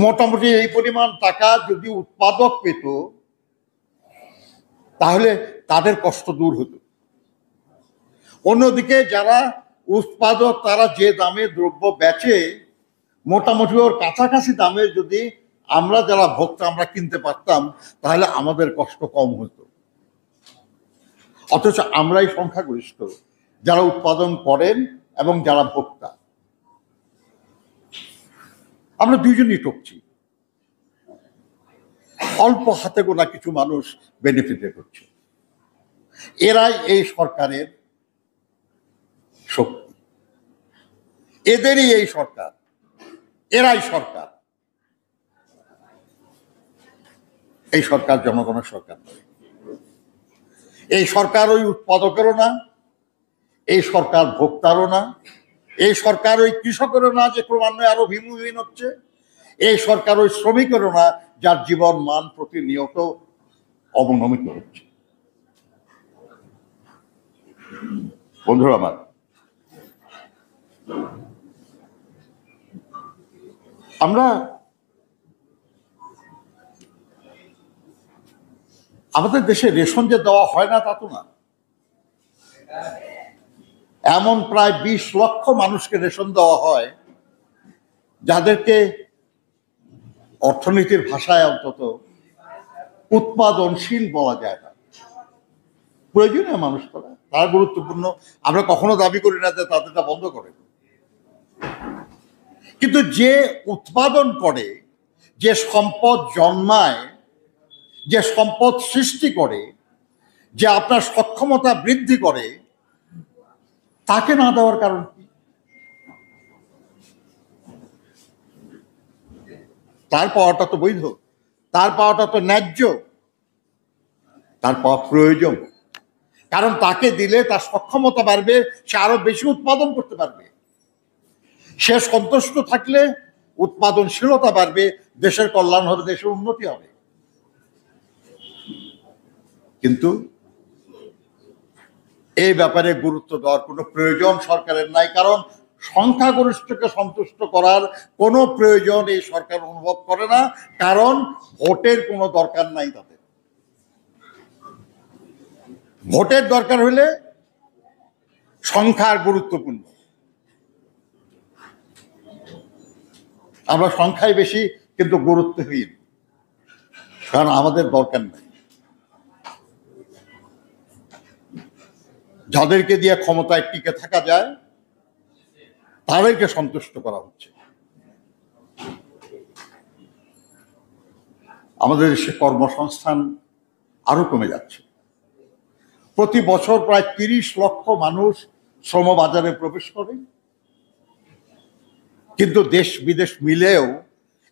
মোটামুটি এই পরিমাণ টাকা যদি উৎপাদক পেত তাহলে তাদের কষ্ট দূর হতো। অন্যদিকে যারা উৎপাদক, তারা যে দামে দ্রব্য বেচে, মোটামুটি ওর কাছাকাছি দামে যদি আমরা যারা ভোক্তা আমরা কিনতে পারতাম তাহলে আমাদের কষ্ট কম হতো। অথচ আমরাই সংখ্যাগরিষ্ঠ যারা উৎপাদন করেন এবং যারা ভোক্তা। আমরা দুইজনই টপছি। অল্প হাতে গোনা কিছু মানুষ বেনিফিটে করছে। এরাই এই সরকারের শক্তি, এদেরই এই সরকার, এরাই সরকার। এই সরকার জনগণের সরকার নয়। এই সরকার ওই উৎপাদকেরও না, এই সরকার ভোক্তারও না, এই সরকার ওই কৃষকেরও না যে ক্রমান্বয়ে আরো ভিন্নহীন হচ্ছে, এই সরকার ওই শ্রমিকেরও না যার জীবন মান প্রতিনিয়ত অবনমিত হচ্ছে। বন্ধুরা আমার, আমরা আমাদের দেশে রেশন যে দেওয়া হয় না তা তো না। এমন প্রায় 20 লক্ষ মানুষকে রেশন দেওয়া হয় যাদেরকে অর্থনীতির ভাষায় অন্তত উৎপাদনশীল বলা যায় না। প্রয়োজনীয় মানুষ তারা গুরুত্বপূর্ণ, আমরা কখনো দাবি করি না যে তাদেরটা বন্ধ করে। কিন্তু যে উৎপাদন করে, যে সম্পদ জন্মায়, যে সম্পদ সৃষ্টি করে, যে আপনার সক্ষমতা বৃদ্ধি করে, তাকে না দেওয়ার কারণ কি? তার পাওয়াটা তো বৈধ, তার পাওয়াটা তো ন্যায্য, তার পাওয়া প্রয়োজন। কারণ তাকে দিলে তার সক্ষমতা বাড়বে, সে আরো বেশি উৎপাদন করতে পারবে। সে সন্তুষ্ট থাকলে উৎপাদনশীলতা বাড়বে, দেশের কল্যাণ হবে, দেশের উন্নতি হবে। কিন্তু এই ব্যাপারে গুরুত্ব দেওয়ার কোনো প্রয়োজন সরকারের নাই। কারণ সংখ্যাগরিষ্ঠকে সন্তুষ্ট করার কোনো প্রয়োজন এই সরকার অনুভব করে না, কারণ ভোটের কোনো দরকার নাই তাদের। ভোটের দরকার হলে সংখ্যা গুরুত্বপূর্ণ। আমরা সংখ্যায় বেশি কিন্তু গুরুত্বহীন, কারণ আমাদের দরকার নাই। যাদেরকে দিয়ে ক্ষমতায় টিকে থাকা যায় তাদেরকে সন্তুষ্ট করা হচ্ছে। আমাদের দেশে কর্মসংস্থান আরো কমে যাচ্ছে। প্রতি বছর প্রায় 30 লক্ষ মানুষ শ্রমবাজারে প্রবেশ করে, কিন্তু দেশ বিদেশ মিলেও,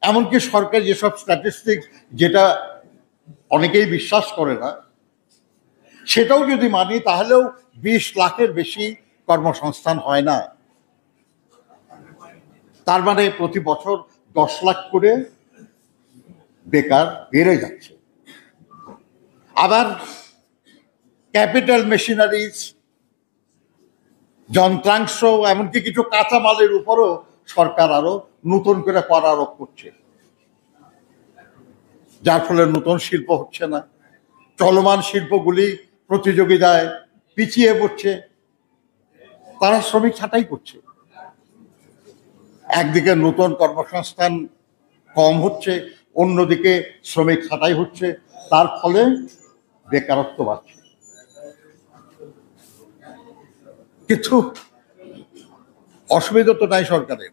এমনকি সরকার যেসব স্ট্যাটিস্টিক্স যেটা অনেকেই বিশ্বাস করে না, সেটাও যদি মানি তাহলেও 20 লাখের বেশি কর্মসংস্থান হয় না। তার মানে প্রতি বছর 10 লাখ করে বেকার বেড়ে যাচ্ছে। আবার ক্যাপিটাল মেশিনারিজ, যন্ত্রাংশ, এমনকি কিছু কাঁচামালের উপরও সরকার আরো নতুন করে কর আরোপ করছে, যার ফলে নতুন শিল্প হচ্ছে না। চলমান শিল্পগুলি প্রতিযোগিতায় পিছিয়ে পড়ছে, তারা শ্রমিক ছাঁটাই করছে। একদিকে নতুন কর্মসংস্থান কম হচ্ছে, অন্যদিকে শ্রমিক ছাঁটাই হচ্ছে, তার ফলে বেকারত্ব বাড়ছে। কিন্তু অসুবিধা তো নাই সরকারের।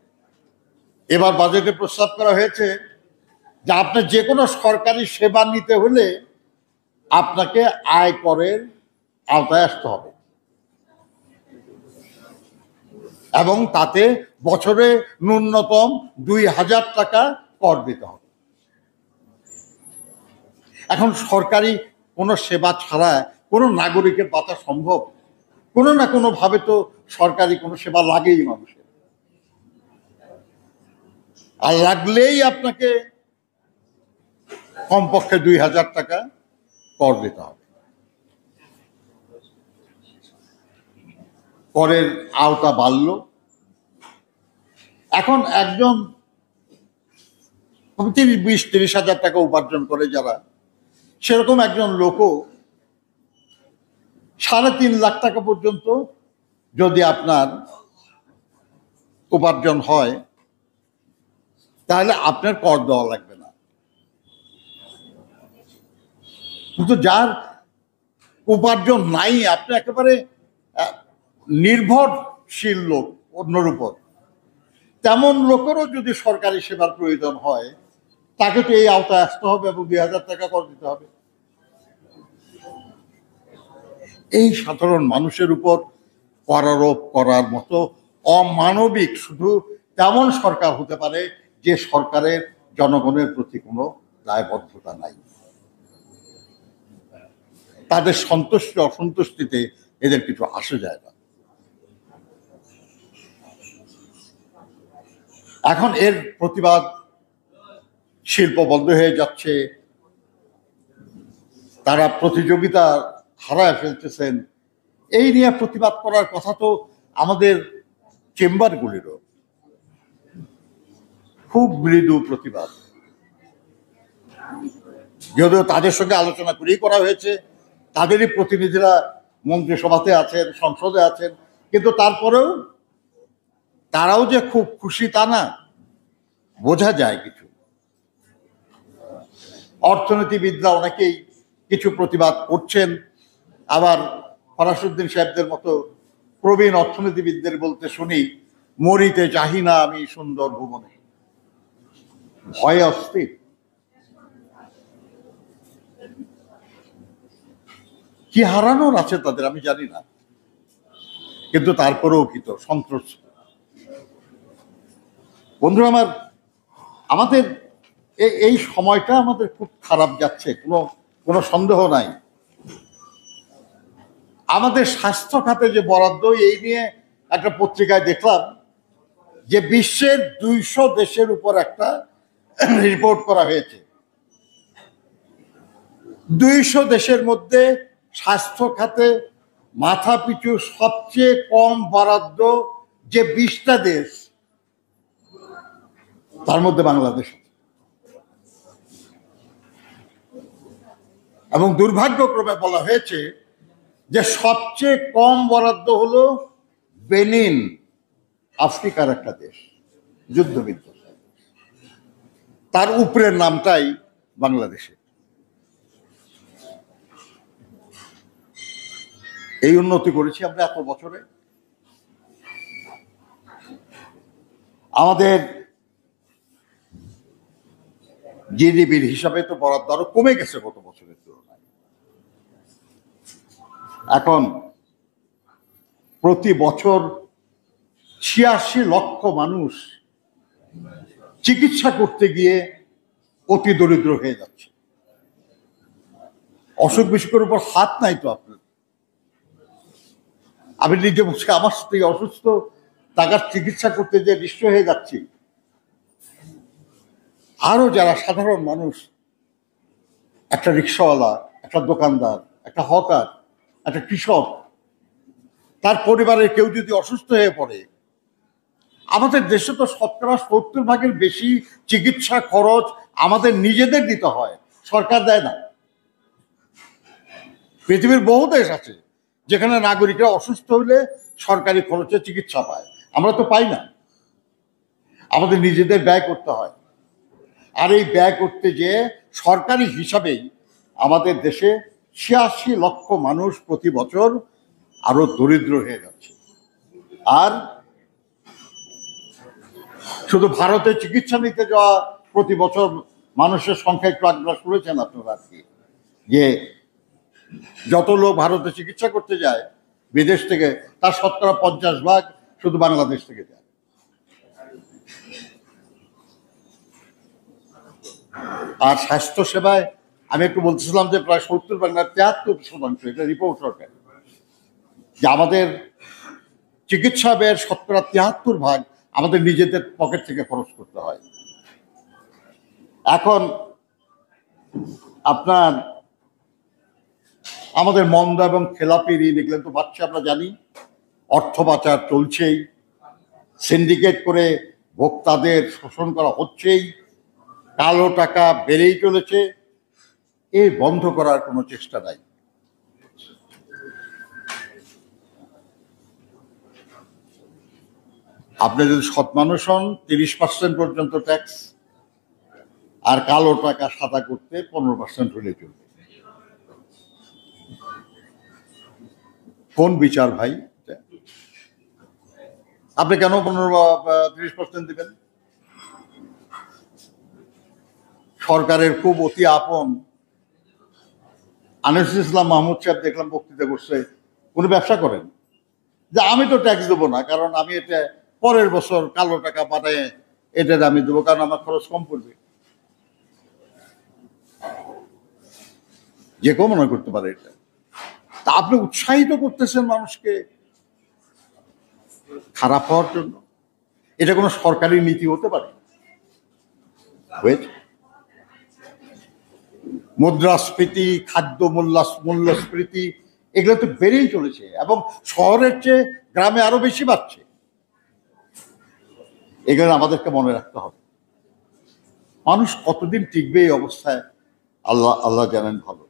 এবার বাজেটে প্রস্তাব করা হয়েছে যে আপনার যে কোনো সরকারি সেবা নিতে হলে আপনাকে আয় করের আওতায় আসতে হবে এবং তাতে বছরে ন্যূনতম 2000 টাকা কর দিতে হবে। এখন সরকারি কোনো সেবা ছাড়া কোনো নাগরিকের বাঁচা সম্ভব? কোনো না কোনো ভাবে তো সরকারি কোনো সেবা লাগেই মানুষের, আর লাগলেই আপনাকে কমপক্ষে 2000 টাকা কর দিতে হবে। করের আওতা বাড়ল। এখন একজন 20-30 হাজার টাকা উপার্জন করে যারা, সেরকম একজন লোকও 3.5 লাখ টাকা পর্যন্ত যদি আপনার উপার্জন হয়, তাহলে আপনার কর দেওয়া লাগবে না। কিন্তু যার উপার্জন নাই, আপনি একেবারে নির্ভরশীল লোক অন্যর উপর, তেমন লোকেরও যদি সরকারি সেবার প্রয়োজন হয়, তাকে তো এই আওতায় আসতে হবে এবং 2000 টাকা কর দিতে হবে। এই সাধারণ মানুষের উপর কর আরোপ করার মতো অমানবিক শুধু তেমন সরকার হতে পারে যে সরকারের জনগণের প্রতি কোনো দায়বদ্ধতা নাই। তাদের সন্তুষ্টি অসন্তুষ্টিতে এদের কিছু আসে যায় না। এখন এর প্রতিবাদ, শিল্প বন্ধ হয়ে যাচ্ছে, তারা প্রতিযোগিতা হারায় ফেলতেছেন, এই নিয়ে প্রতিবাদ করার কথা তো আমাদের চেম্বারগুলিরও। খুব মৃদু প্রতিবাদ, যদিও তাদের সঙ্গে আলোচনা করেই করা হয়েছে, তাদেরই প্রতিনিধিরা মন্ত্রিসভাতে আছেন, সংসদে আছেন, কিন্তু তারপরেও তারাও যে খুব খুশি তা না, বোঝা যায় কিছু। অর্থনীতিবিদরা অনেকেই কিছু প্রতিবাদ করছেন, আবার ফরাসুদ্দিন সাহেবদের মতো প্রবীণ অর্থনীতিবিদদের বলতে শুনি, মরিতে চাহি না আমি সুন্দর ভুবনে, ভয়ে অস্থির। কি হারানোর আছে তাদের আমি জানি না, কিন্তু তারপরেও ভীত, সন্ত্রস্ত। বন্ধুরা আমার, আমাদের এই সময়টা আমাদের খুব খারাপ যাচ্ছে, কোনো সন্দেহ নাই। আমাদের স্বাস্থ্য খাতে যে বরাদ্দ, এই নিয়ে একটা পত্রিকায় দেখলাম যে বিশ্বের 200 দেশের উপর একটা রিপোর্ট করা হয়েছে। 200 দেশের মধ্যে স্বাস্থ্য খাতে মাথা পিছু সবচেয়ে কম বরাদ্দ যে 20টা দেশ, তার মধ্যে বাংলাদেশ। এবং দুর্ভাগ্যক্রমে বলা হয়েছে যে সবচেয়ে কম বরাদ্দ হলো বেনিন, আফ্রিকার একটা দেশ, যুদ্ধবিধ্বস্ত। তার উপরের নামটাই বাংলাদেশে। এই উন্নতি করেছি আমরা এত বছরে। আমাদের জিডিপির হিসাবে তো বরাদ্দ আরো কমে গেছে গত বছরের তুলনায়। এখন প্রতি বছর ৮৬ লক্ষ মানুষ চিকিৎসা করতে গিয়ে অতি দরিদ্র হয়ে যাচ্ছে। অসুখ বিসুখের উপর হাত নাই তো আপনার। আমি নিজে বলছি, আমার স্ত্রী অসুস্থ, টাকার চিকিৎসা করতে যে নিঃস্ব হয়ে যাচ্ছি। আরো যারা সাধারণ মানুষ, একটা রিক্সাওয়ালা, একটা দোকানদার, একটা হকার, একটা কৃষক, তার পরিবারের কেউ যদি অসুস্থ হয়ে পড়ে, আমাদের দেশে তো ৭০% বেশি চিকিৎসা খরচ আমাদের নিজেদের দিতে হয়, সরকার দেয় না। পৃথিবীর বহু দেশ আছে যেখানে নাগরিকরা অসুস্থ হলে সরকারি খরচে চিকিৎসা পায়, আমরা তো পাই না, আমাদের নিজেদের ব্যয় করতে হয়। আর এই ব্যয় করতে যেয়ে সরকারি হিসাবেই আমাদের দেশে ৮৬ লক্ষ মানুষ প্রতি বছর আরো দরিদ্র হয়ে যাচ্ছে। আর শুধু ভারতে চিকিৎসা নিতে যাওয়া প্রতি বছর মানুষের সংখ্যা একটু আগ্রাস করেছেন আপনারা আর কি, যে যত লোক ভারতে চিকিৎসা করতে যায় বিদেশ থেকে, তার ৫০% শুধু বাংলাদেশ থেকে যায়। আর স্বাস্থ্য সেবায় আমি একটু বলতেছিলাম যে প্রায় ৭০-৭৩%, এটা রিপোর্ট সরকার, যে আমাদের চিকিৎসা ব্যয়ের ৭৩% আমাদের নিজেদের পকেট থেকে খরচ করতে হয়। এখন আপনার আমাদের মন্দা এবং খেলাপি ঋণ, এগুলো তো পাচ্ছে, আমরা জানি। অর্থ পাচার চলছেই, সিন্ডিকেট করে ভোক্তাদের শোষণ করা হচ্ছেই, কালো টাকা বেড়েই চলেছে। এই বন্ধ করার কোনো চেষ্টা নাই। আপনি যদি সৎ মানুষ হন ৩০% পর্যন্ত ট্যাক্স, আর কালো টাকা সাদা করতে 15% হলে চলবে। কোন বিচার ভাই? আপনি কেন 30% দিবেন? সরকারের খুব অতি আপন আনিসুল ইসলাম মাহমুদ সাহেব দেখলাম বক্তৃতা করছে, কোনো ব্যবসা করেন যে আমি তো ট্যাক্স দেবো না, কারণ আমি এটা পরের বছর কালো টাকা পাঠায় এটা আমি দেবো, কারণ আমার খরচ কম পড়বে। যে কেউ মনে করতে পারে এটা। তা আপনি উৎসাহিত করতেছেন মানুষকে খারাপ হওয়ার জন্য। এটা কোনো সরকারি নীতি হতে পারে? মুদ্রাস্ফীতি, খাদ্য মূল্যস্ফীতি, এগুলো তো বেড়েই চলেছে, এবং শহরের চেয়ে গ্রামে আরো বেশি বাড়ছে। এগুলো আমাদেরকে মনে রাখতে হবে। মানুষ কতদিন টিকবে এই অবস্থায় আল্লাহ জানেন ভালো।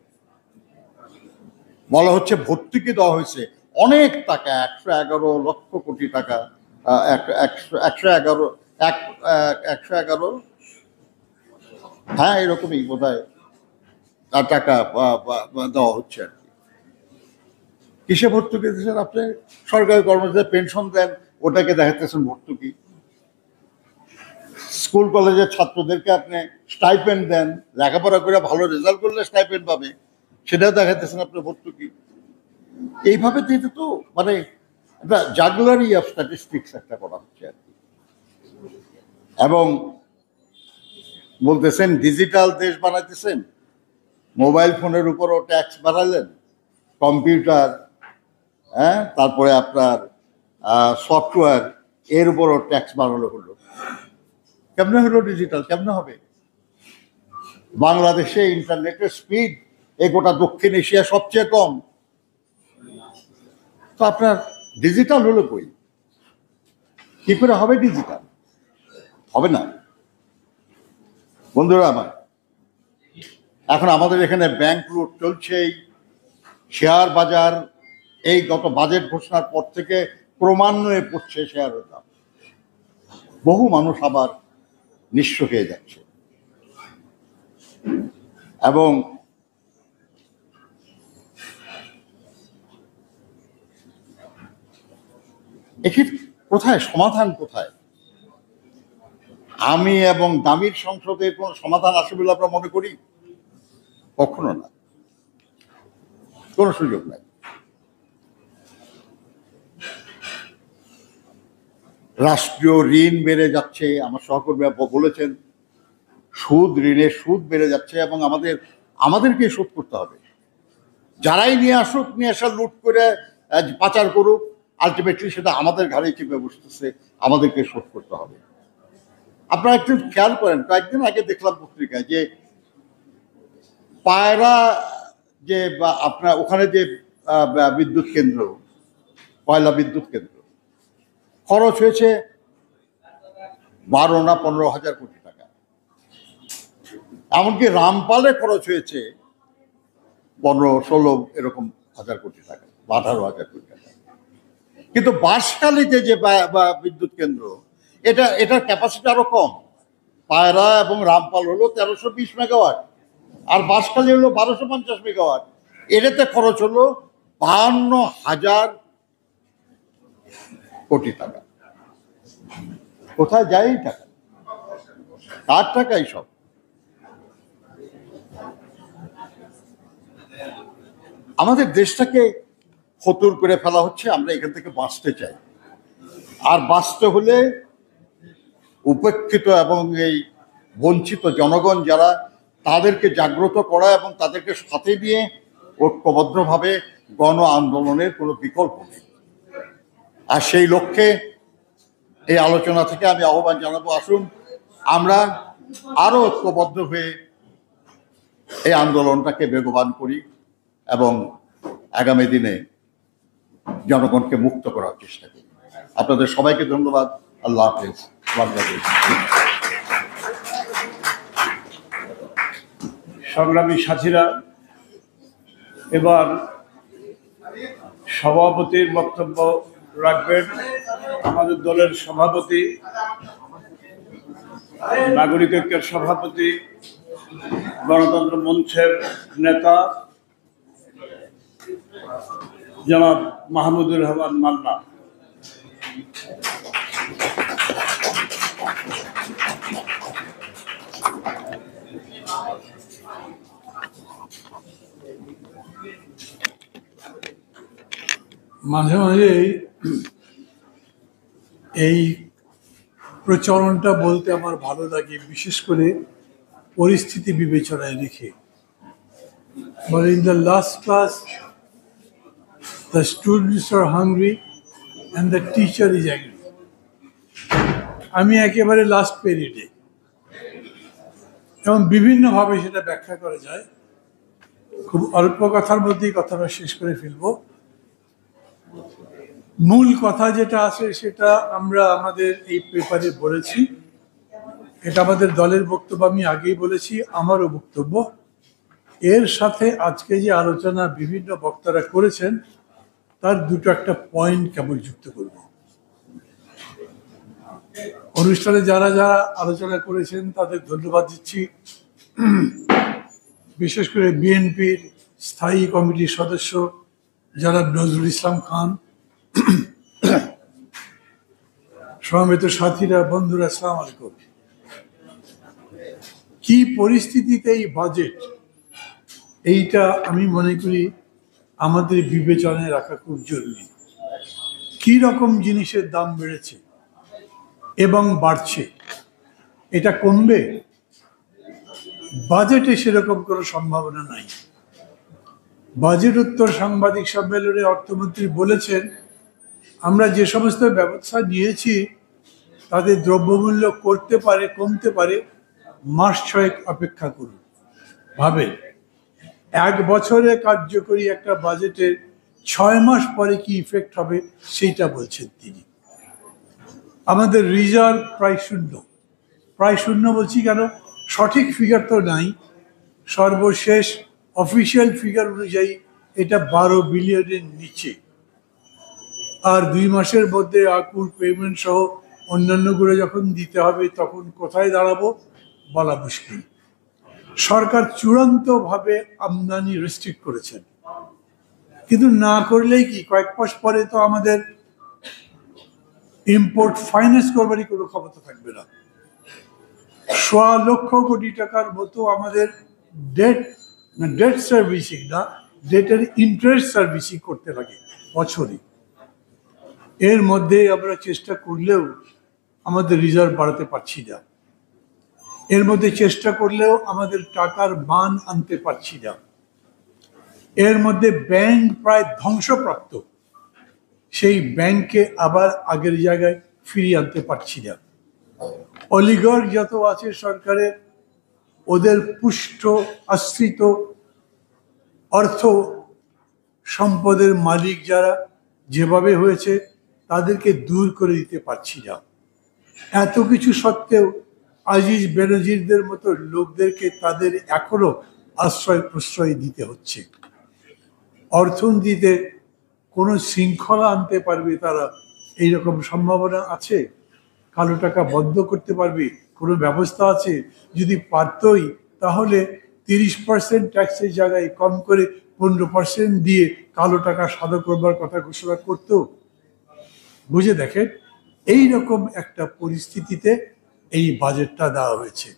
বলা হচ্ছে ভর্তুকি দেওয়া হয়েছে অনেক টাকা, 111 লক্ষ কোটি টাকা, 111 হ্যাঁ এরকমই বোধহয় টাকা দেওয়া হচ্ছে আর কি। কিসে ভর্তুকি দিচ্ছেন আপনি? সরকারি কর্মচারী পেনশন দেন, ওটাকে দেখাতেছেন ভর্তুকি। স্কুল কলেজের ছাত্রদেরকে আপনি স্টাইপেন্ড দেন, লেখাপড়া করে ভালো রেজাল্ট করলে স্টাইপেন্ড পাবে, সেটাও দেখাতেছেন আপনি ভর্তুকি। এইভাবে দিতে তো মানে একটা জাগলারি অফ স্ট্যাটিস্টিক্স একটা করা হচ্ছে আর কি। এবং বলতেছেন ডিজিটাল দেশ বানাইতেছেন, মোবাইল ফোনের উপরও ট্যাক্স বাড়ালেন, কম্পিউটার, হ্যাঁ, তারপরে আপনার সফটওয়্যার, এর উপরও ট্যাক্স বাড়ানো হলো। কেমনে হলো ডিজিটাল? কেমনে হবে? বাংলাদেশে ইন্টারনেটের স্পিড এই গোটা দক্ষিণ এশিয়া সবচেয়ে কম, তো আপনার ডিজিটাল হলো কই? কি করে হবে ডিজিটাল? হবে না বন্ধুরা আমার। এখন আমাদের এখানে ব্যাংক লুট চলছেই, শেয়ার বাজার এই গত বাজেট ঘোষণার পর থেকে ক্রমান্বয়ে পড়ছে শেয়ারের দাম। বহু মানুষ আবার নিঃস্ব হয়ে যাচ্ছে। এবং এক্ষেত্রে কোথায় সমাধান? কোথায় আমি এবং দামির সংসদে কোনো সমাধান আসবে বলে আমরা মনে করি? কখনো না, কোনো সুযোগ নাই। রাষ্ট্রীয় ঋণ বেড়ে যাচ্ছে, আমার সহকর্মীরা বলেছেন ঋণের সুদ বেড়ে যাচ্ছে এবং আমাদেরকে শোধ করতে হবে। যারাই নিয়ে আসা লুট করে পাচার করুক, আলটিমেটলি সেটা আমাদের ঘাড়ে চেপে বসতেছে, আমাদেরকে শোধ করতে হবে। আপনারা একটু খেয়াল করেন, কয়েকদিন আগে দেখলাম পত্রিকায় যে পায়রা যে আপনার ওখানে যে বিদ্যুৎ কেন্দ্র, কয়লা বিদ্যুৎ কেন্দ্র, খরচ হয়েছে 12 না 15 হাজার কোটি টাকা। এমনকি রামপালে খরচ হয়েছে 15-16 এরকম হাজার কোটি টাকা, 18,000 কোটি টাকা। কিন্তু বাঁশখালীতে যে বিদ্যুৎ কেন্দ্র, এটার ক্যাপাসিটি আরো কম। পায়রা এবং রামপাল হলো 1320 মেগাওয়াট, আর বাঁশখালী হলো 1250 মেগাওয়াট। এটাতে খরচ হলো 52,000 কোটি টাকা। কোথায় যায় এই টাকা? কার টাকাই সব? আমাদের দেশটাকে ফতুর করে ফেলা হচ্ছে। আমরা এখান থেকে বাঁচতে চাই, আর বাঁচতে হলে উপেক্ষিত এবং এই বঞ্চিত জনগণ যারা, তাদেরকে জাগ্রত করা এবং তাদেরকে সাথে নিয়ে ঐক্যবদ্ধভাবে গণ আন্দোলনের কোনো বিকল্প নেই। আর সেই লক্ষ্যে এই আলোচনা থেকে আমি আহ্বান জানাবো, আসুন আমরা আরো ঐক্যবদ্ধ হয়ে এই আন্দোলনটাকে বেগবান করি এবং আগামী দিনে জনগণকে মুক্ত করার চেষ্টা করি। আপনাদের সবাইকে ধন্যবাদ। আল্লাহ হাফেজ। বাংলাদেশ। সংগ্রামী সাথীরা, এবার সভাপতির বক্তব্য রাখবেন আমাদের দলের সভাপতি, নাগরিক ঐক্যের সভাপতি, গণতন্ত্র মঞ্চের নেতা জনাব মাহমুদুর রহমান মান্না। মাঝে মাঝে এই প্রচলনটা বলতে আমার ভালো লাগে, বিশেষ করে পরিস্থিতি বিবেচনায় রেখে। But in the last class, the students are hungry and the teacher is angry. আমি একেবারে লাস্ট পিরিয়ডে, এবং বিভিন্নভাবে সেটা ব্যাখ্যা করা যায়। খুব অল্প কথার মধ্যেই কথাটা শেষ করে ফেলবো। মূল কথা যেটা আছে সেটা আমরা আমাদের এই পেপারে বলেছি, এটা আমাদের দলের বক্তব্য, আমি আগেই বলেছি, আমারও বক্তব্য। এর সাথে আজকে যে আলোচনা বিভিন্ন বক্তারা করেছেন তার দুটো একটা পয়েন্ট কেবল যুক্ত করব। অনুষ্ঠানে যারা যারা আলোচনা করেছেন তাদের ধন্যবাদ দিচ্ছি। বিশেষ করে বিএনপির স্থায়ী কমিটির সদস্য জনাব নজরুল ইসলাম খান, সমবেত সাথীরা, বন্ধুরা, আসসালামু আলাইকুম। কি পরিস্থিতিতে এই বাজেট, এইটা আমি মনে করি আমাদের বিবেচনায় রাখা খুব জরুরি। কি রকম জিনিসের দাম বেড়েছে এবং বাড়ছে, এটা কমবে? বাজেটে সেরকম কোনো সম্ভাবনা নাই। বাজেট উত্তর সাংবাদিক সম্মেলনে অর্থমন্ত্রী বলেছেন, আমরা যে সমস্ত ব্যবস্থা নিয়েছি তাদের দ্রব্যমূল্য করতে পারে, কমতে পারে, মাস 6 অপেক্ষা করুন। ভাবেন, 1 বছরে কার্যকরী একটা বাজেটের 6 মাস পরে কি ইফেক্ট হবে সেইটা বলছেন তিনি। আমাদের রিজার্ভ প্রায় শূন্য। প্রায় শূন্য বলছি কেন, সঠিক ফিগার তো নাই। সর্বশেষ অফিসিয়াল ফিগার অনুযায়ী এটা 12 বিলিয়নের নিচে। আর 2 মাসের মধ্যে আকুল পেমেন্ট সহ অন্যান্যগুলো যখন দিতে হবে তখন কোথায় দাঁড়াবো বলা মুশকিল। সরকার চূড়ান্তভাবে আমদানি রেস্ট্রিক্ট করেছেন, কিন্তু না করলেই কি, কয়েক মাস পরে তো আমাদের ইম্পোর্ট ফাইন্যান্স করবারই কোনো ক্ষমতা থাকবে না। 1,00,000 কোটি টাকার মতো আমাদের ডেট সার্ভিসিং না, ডেটের ইন্টারেস্ট সার্ভিসিং করতে লাগে বছরে। এর মধ্যে আমরা চেষ্টা করলেও আমাদের রিজার্ভ বাড়াতে পারছি না, এর মধ্যে চেষ্টা করলেও আমাদের টাকার মান আনতে পারছি না, এর মধ্যে ব্যাংক প্রায় ধ্বংসপ্রাপ্ত, সেই ব্যাংককে আবার আগের জায়গায় ফিরিয়ে আনতে পারছি না। অলিগার্ক যত আছে সরকারের, ওদের পুষ্ট আশ্রিত অর্থ সম্পদের মালিক যারা যেভাবে হয়েছে তাদেরকে দূর করে দিতে পারছি না। এত কিছু সত্ত্বেও আজিজ বেনজিরদের মতো লোকদেরকে তাদের এখনো আশ্রয় প্রশ্রয় দিতে হচ্ছে। অর্থনীতিতে কোনো শৃঙ্খলা আনতে পারবে তারা, এইরকম সম্ভাবনা আছে? কালো টাকা বন্ধ করতে পারবে কোনো ব্যবস্থা আছে? যদি পারতই তাহলে 30% ট্যাক্সের জায়গায় কম করে 15% দিয়ে কালো টাকা সাদা করবার কথা ঘোষণা করত। বুঝে দেখেন, এই রকম একটা পরিস্থিতিতে এই বাজেটটা দেওয়া হয়েছে।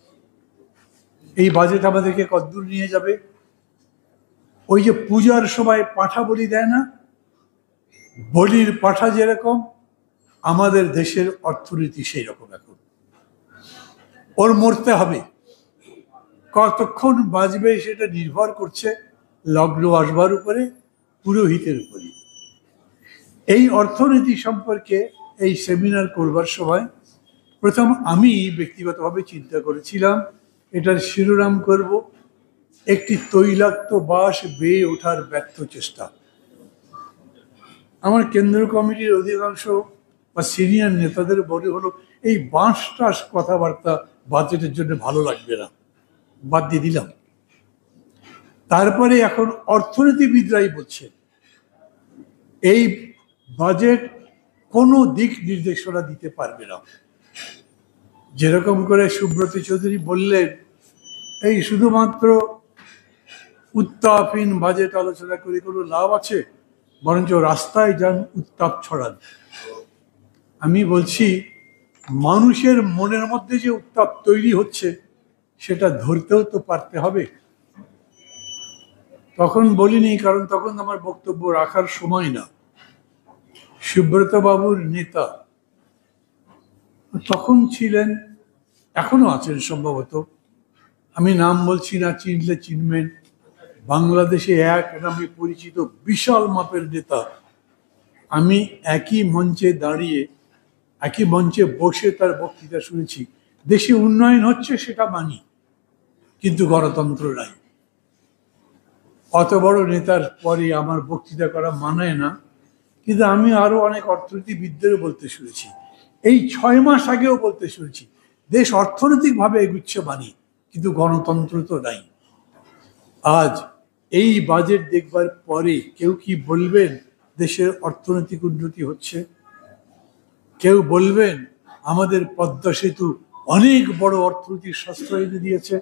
এই বাজেট আমাদেরকে কতদূর নিয়ে যাবে? ওই যে পূজার সময় পাঁঠা বলি দেয় না, বলির পাঁঠা যেরকম, আমাদের দেশের অর্থনীতি সেই রকম। এখন ওর মরতে হবে, কতক্ষণ বাঁচবে সেটা নির্ভর করছে লগ্ন আসবার উপরে, পুরোহিতের উপরে। এই অর্থনীতি সম্পর্কে এই সেমিনার করবার সময় প্রথম আমি ব্যক্তিগতভাবে চিন্তা করেছিলাম এটার শিরোনাম করব একটি তৈলাক্ত বাস বেয়ে ওঠার ব্যর্থ চেষ্টা। আমার কেন্দ্রীয় কমিটির অধিকাংশ বা সিনিয়র নেতাদের বলে হলো এই বাঁশ টাস কথাবার্তা বাজেটের জন্য ভালো লাগবে না, বাদ দিয়ে দিলাম। তারপরে এখন অর্থনীতিবিদরাই বলছে এই বাজেট কোনো দিক নির্দেশনা দিতে পারবে না। যেরকম করে সুব্রত চৌধুরী বললেন, এই শুধুমাত্র উত্তাপহীন বাজেট আলোচনা করে কোনো লাভ আছে? বরঞ্চ রাস্তায় যান, উত্তাপ ছড়ান। আমি বলছি মানুষের মনের মধ্যে যে উত্তাপ তৈরি হচ্ছে সেটা ধরতেও তো পারতে হবে। তখন বলিনি, কারণ তখন আমার বক্তব্য রাখার সময় না। সুব্রত বাবুর নেতা তখন ছিলেন, এখনো আছেন সম্ভবত, আমি নাম বলছি না, চিনলে চিনবেন, বাংলাদেশে এক নামে পরিচিত বিশাল মাপের নেতা। আমি একই মঞ্চে দাঁড়িয়ে, একই মঞ্চে বসে তার বক্তৃতা শুনেছি। দেশে উন্নয়ন হচ্ছে সেটা মানি, কিন্তু গণতন্ত্র নাই। অত বড় নেতার পরে আমার বক্তৃতা করা মানায় না, কিন্তু আমি আরো অনেক অর্থনীতিবিদদেরও বলতে শুনেছি, এই 6 মাস আগেও বলতে শুনেছি, দেশ অর্থনৈতিকভাবে এগুচ্ছে মানি, কিন্তু গণতন্ত্র তো নাই। আজ এই বাজেট দেখবার পরে কেউ কি বলবেন দেশের অর্থনৈতিক উন্নতি হচ্ছে? কেউ বলবেন আমাদের পদ্মা সেতু অনেক বড় অর্থনৈতিক সাশ্রয় এনে দিয়েছে?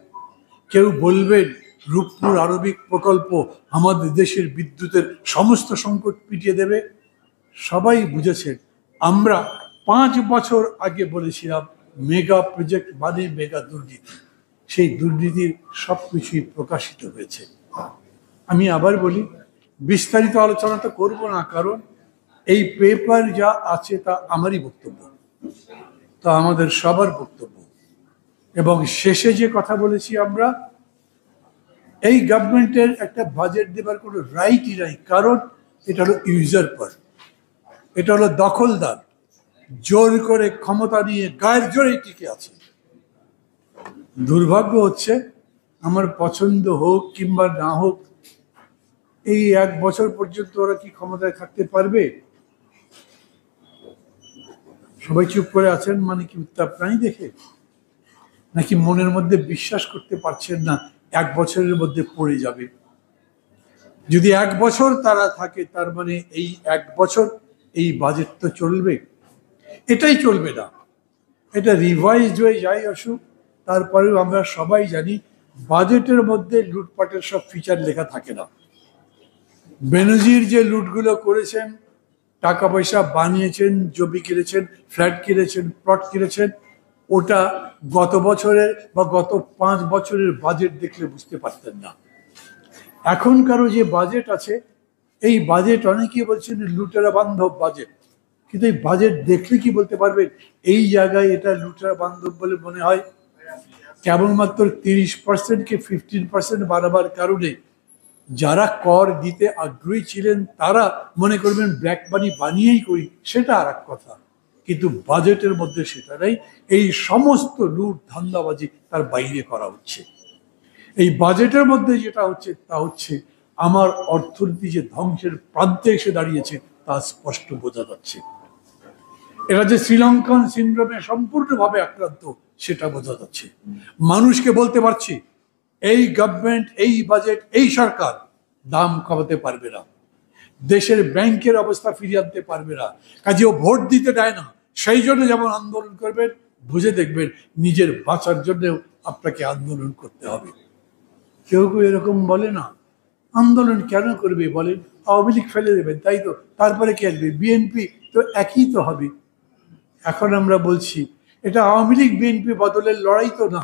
কেউ বলবেন রূপপুর আণবিক প্রকল্প আমাদের দেশের বিদ্যুতের সমস্ত সংকট পিটিয়ে দেবে? সবাই বুঝেছেন আমরা 5 বছর আগে বলেছিলাম মেগা প্রজেক্ট মানে মেগা দুর্নীতি। সেই দুর্নীতির সবকিছুই প্রকাশিত হয়েছে। আমি আবার বলি, বিস্তারিত আলোচনা তো করবো না, কারণ এই পেপার যা আছে তা আমারই বক্তব্য, তা আমাদের সবার বক্তব্য। এবং শেষে যে কথা বলেছি, আমরা এই গভর্নমেন্টের একটা বাজেট দেবার কোনো রাইটই নাই, কারণ এটা হলো ইউজারপার, এটা হলো দখলদার, জোর করে ক্ষমতা নিয়ে গায়ের জোরেই টিকে আছে। দুর্ভাগ্য হচ্ছে, আমার পছন্দ হোক কিংবা না হোক, এই 1 বছর পর্যন্ত ওরা কি ক্ষমতায় থাকতে পারবে? সবাই চুপ করে আছেন মানে কি উত্তাপ নাই দেখে? নাকি মনের মধ্যে বিশ্বাস করতে পারছেন না 1 বছরের মধ্যে পড়ে যাবে? যদি 1 বছর তারা থাকে, তার মানে এই 1 বছর এই বাজেট তো চলবে? এটাই চলবে না। এটা রিভাইজড হয়ে যাই আসুক, তারপরেও আমরা সবাই জানি বাজেটের মধ্যে লুটপাটের সব ফিচার লেখা থাকে না। বেনজির যে লুটগুলো করেছেন, টাকা পয়সা বানিয়েছেন, জমি কিনেছেন, ফ্ল্যাট কিনেছেন, প্লট কিনেছেন, ওটা গত বছরের বা গত 5 বছরের বাজেট দেখলে বুঝতে পারতেন না। এখনকারও যে বাজেট আছে, এই বাজেট অনেকেই বলছেন লুটেরা বান্ধব বাজেট, কিন্তু এই বাজেট দেখলে কি বলতে পারবেন এই জায়গায় এটা লুটেরা বান্ধব বলে মনে হয়? কেবলমাত্র 30%কে 15% বাড়াবার কারণে যারা কর দিতে আগ্রহী ছিলেন তারা মনে করবেন ব্ল্যাক মানি বানিয়েই করি, সেটা আর এক কথা। কিন্তু বাজেটের মধ্যে সেটা নেই। এই সমস্ত লুট ধান্দাবাজি তার বাইরে করা হচ্ছে। এই বাজেটের মধ্যে যেটা হচ্ছে তা হচ্ছে আমার অর্থনীতি যে ধ্বংসের প্রান্তে এসে দাঁড়িয়েছে তা স্পষ্ট বোঝা যাচ্ছে। এরা যে শ্রীলঙ্কান সিন্ড্রোমে সম্পূর্ণভাবে আক্রান্ত সেটা বোঝা যাচ্ছে। মানুষকে বলতে পারছি এই গভর্নমেন্ট, এই বাজেট, এই সরকার দাম কমাতে পারবে না, দেশের ব্যাংকের অবস্থা ফিরিয়ে আনতে পারবে না, কাজেও ভোট দিতে দেয় না। সেই জন্য যেমন আন্দোলন করবেন, বুঝে দেখবেন নিজের বাঁচার জন্যও আপনাকে আন্দোলন করতে হবে। কেউ কেউ এরকম বলে না, আন্দোলন কেন করবে বলেন, আওয়ামী লীগ ফেলে দেবেন তাই তো, তারপরে কি আসবে বিএনপি, তো একই তো হবে। এখন আমরা বলছি এটা আওয়ামী লীগ বিএনপি বদলের লড়াই তো না,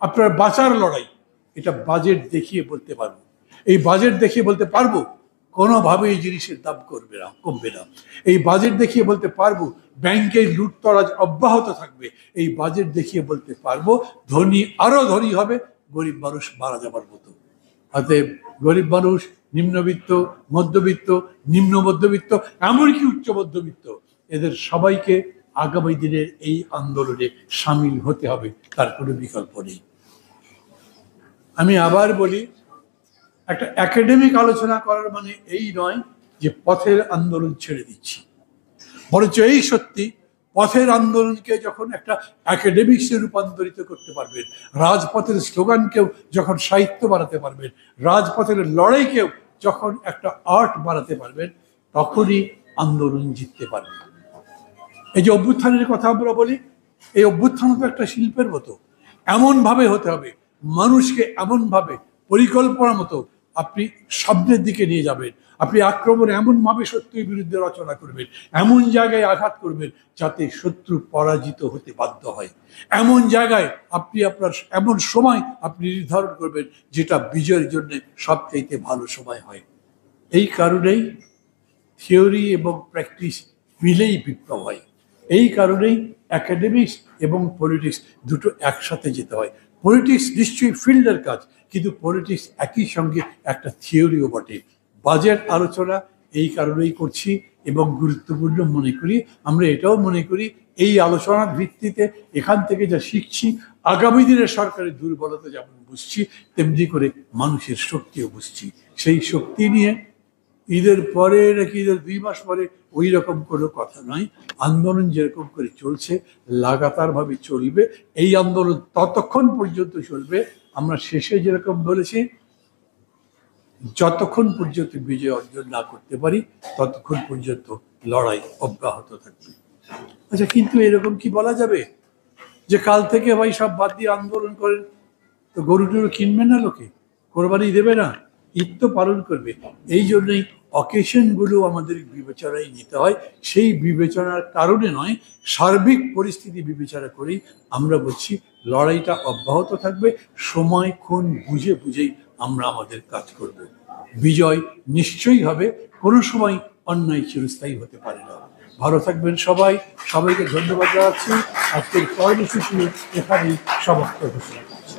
আপনার বাঁচার লড়াই। এটা বাজেট দেখিয়ে বলতে পারবো, এই বাজেট দেখিয়ে বলতে পারবো কোনোভাবে এই জিনিসের দাম কমবে না। এই বাজেট দেখিয়ে বলতে পারবো ব্যাংকের লুটতরাজ অব্যাহত থাকবে। এই বাজেট দেখিয়ে বলতে পারবো ধনী আরো ধনী হবে, গরিব মানুষ মারা যাবার মতো। অতএব গরিব মানুষ, নিম্নবিত্ত, মধ্যবিত্ত, নিম্ন মধ্যবিত্ত, এমনকি উচ্চ মধ্যবিত্ত, এদের সবাইকে আগামী দিনের এই আন্দোলনে সামিল হতে হবে, তার কোনো বিকল্প নেই। আমি আবার বলি, একটা একাডেমিক আলোচনা করার মানে এই নয় যে পথের আন্দোলন ছেড়ে দিচ্ছি, বরঞ্চ এই সত্যি পথের আন্দোলনকে যখন একটা একাডেমিক্সে রূপান্তরিত করতে পারবেন, রাজপথের স্লোগানকেও যখন সাহিত্য বানাতে পারবেন, রাজপথের লড়াইকেও যখন একটা আর্ট বানাতে পারবেন, তখনই আন্দোলন জিততে পারবেন। এই যে অভ্যুত্থানের কথা আমরা বলি, এই অভ্যুত্থান তো একটা শিল্পের মতো, এমনভাবে হতে হবে, মানুষকে এমনভাবে পরিকল্পনা মতো আপনি সামনের দিকে নিয়ে যাবেন, আপনি আক্রমণ এমনভাবে শত্রুর বিরুদ্ধে রচনা করবেন, এমন জায়গায় আঘাত করবেন যাতে শত্রু পরাজিত হতে বাধ্য হয়, এমন জায়গায় আপনি আপনার এমন সময় আপনি নির্ধারণ করবেন যেটা বিজয়ের জন্য সবচাইতে ভালো সময় হয়। এই কারণেই থিওরি এবং প্র্যাকটিস মিলেই বিপ্লব হয়। এই কারণেই একাডেমিক্স এবং পলিটিক্স দুটো একসাথে যেতে হয়। পলিটিক্স নিশ্চয়ই ফিল্ডের কাজ, কিন্তু পলিটিক্স একই সঙ্গে একটা থিওরিও বটে। বাজেট আলোচনা এই কারণেই করছি এবং গুরুত্বপূর্ণ মনে করি। আমরা এটাও মনে করি এই আলোচনার ভিত্তিতে এখান থেকে যা শিখছি, আগামী দিনের সরকারের দুর্বলতা যেমন বুঝছি, তেমনি করে মানুষের শক্তিও বুঝছি। সেই শক্তি নিয়ে ঈদের পরে নাকি ঈদের 2 মাস পরে ওই রকম কোনো কথা নয়। আন্দোলন যেরকম করে চলছে লাগাতারভাবে চলবে। এই আন্দোলন ততক্ষণ পর্যন্ত চলবে, আমরা শেষে যেরকম বলেছি, যতক্ষণ পর্যন্ত বিজয় অর্জন না করতে পারি ততক্ষণ পর্যন্ত লড়াই অব্যাহত থাকবে। আচ্ছা, কিন্তু এরকম কি বলা যাবে যে কাল থেকে ভাই সব বাদ দিয়ে আন্দোলন করেন, তো গরু টরু কিনবে না, লোকে কোরবানি দেবে না, ঈদ তো পালন করবে? এই জন্যই অকেশনগুলো আমাদের বিবেচনায় নিতে হয়। সেই বিবেচনার কারণে নয়, সার্বিক পরিস্থিতি বিবেচনা করেই আমরা বলছি লড়াইটা অব্যাহত থাকবে। সময়ক্ষণ বুঝে বুঝেই আমরা আমাদের কাজ করব। বিজয় নিশ্চয়ই হবে, কোনো সময় অন্যায় চিরস্থায়ী হতে পারে না। ভালো থাকবেন সবাই, সবাইকে ধন্যবাদ জানাচ্ছি। আজকের কর্মসূচি এখানেই সমাপ্ত ঘোষণা করছি।